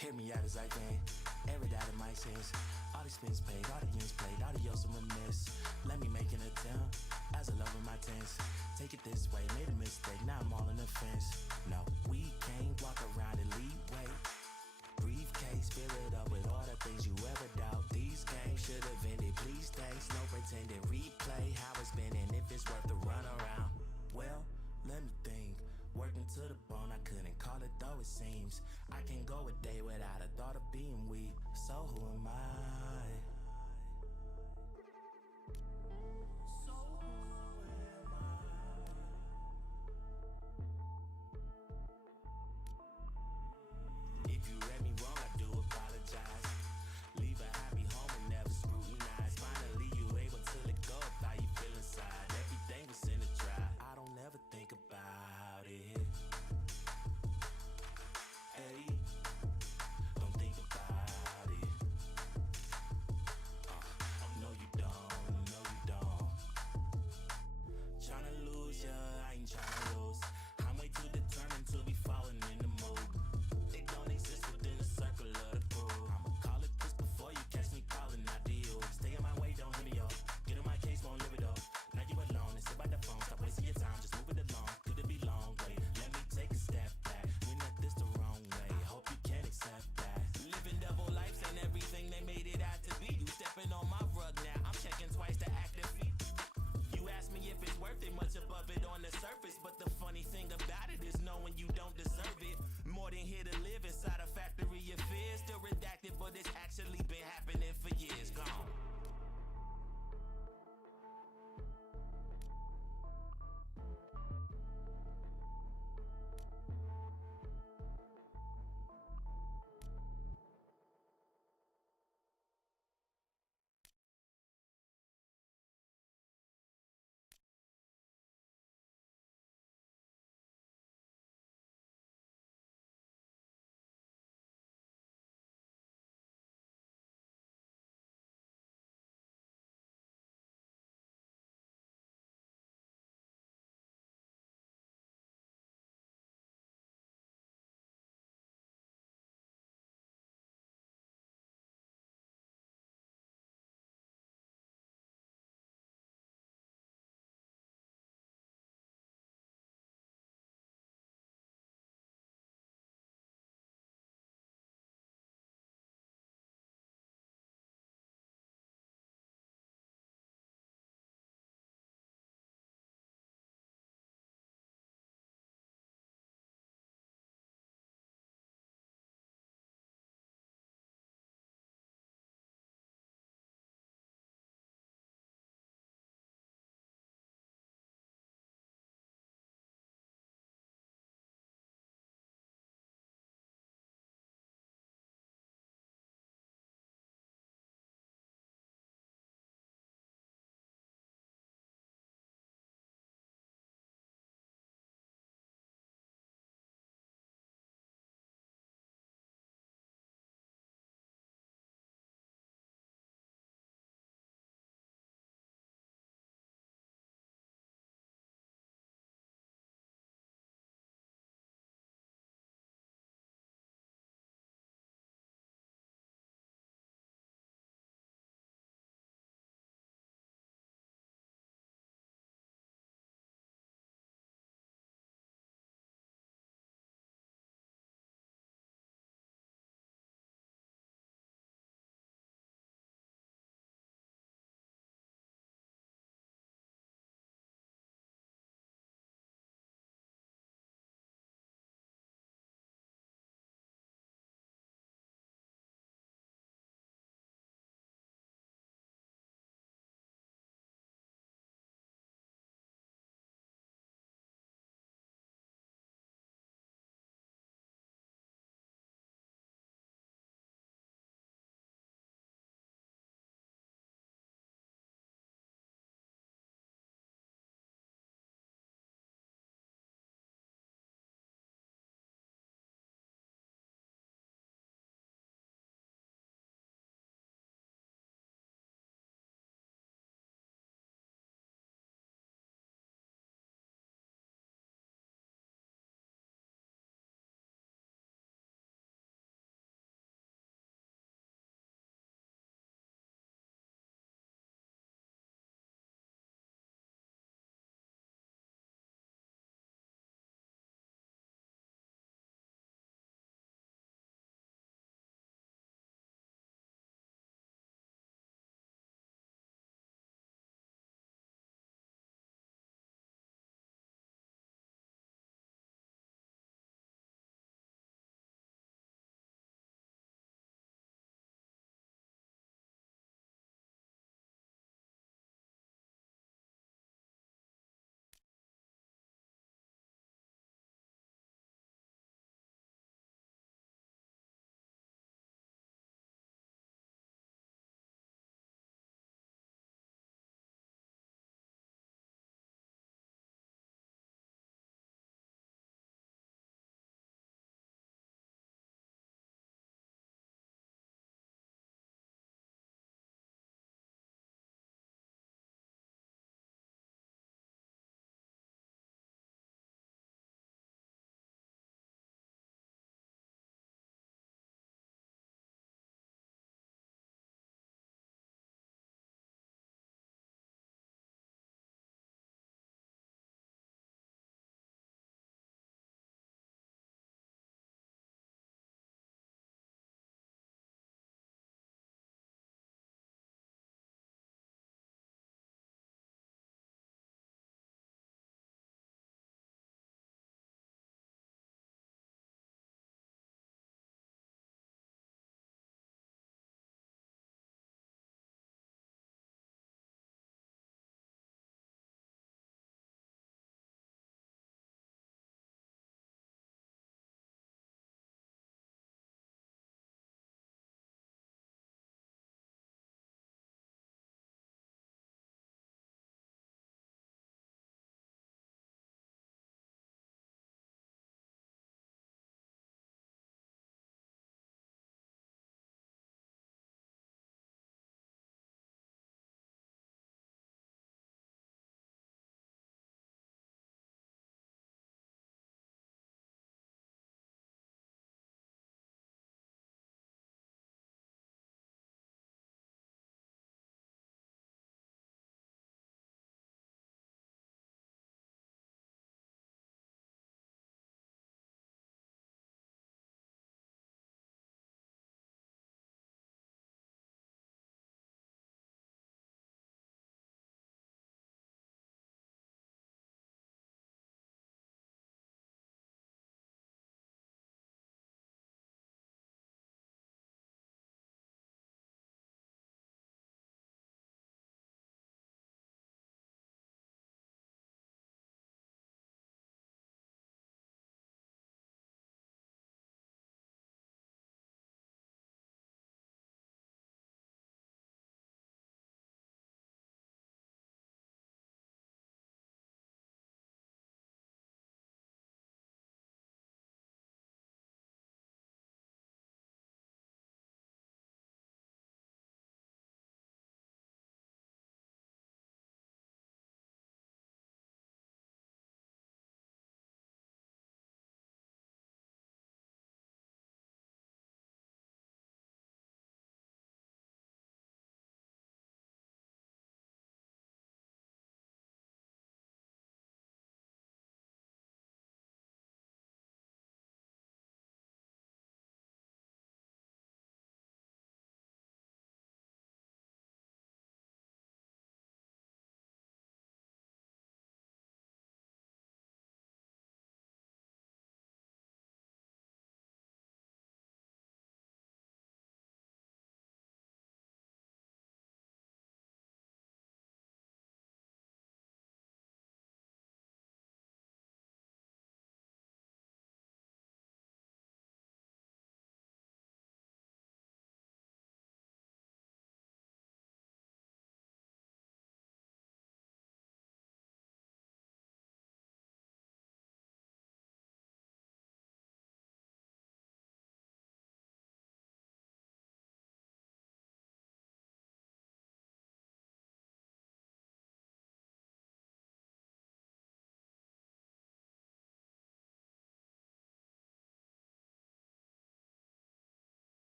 Hit me out as I can. Every doubt in my sense. All the spins paid, all the games played, all the yells and remiss. Let me make an attempt as I love in my tense. Take it this way, made a mistake, now I'm all in the fence. No, we can't walk around and lead way. Briefcase, fill it up with all the things you ever doubt.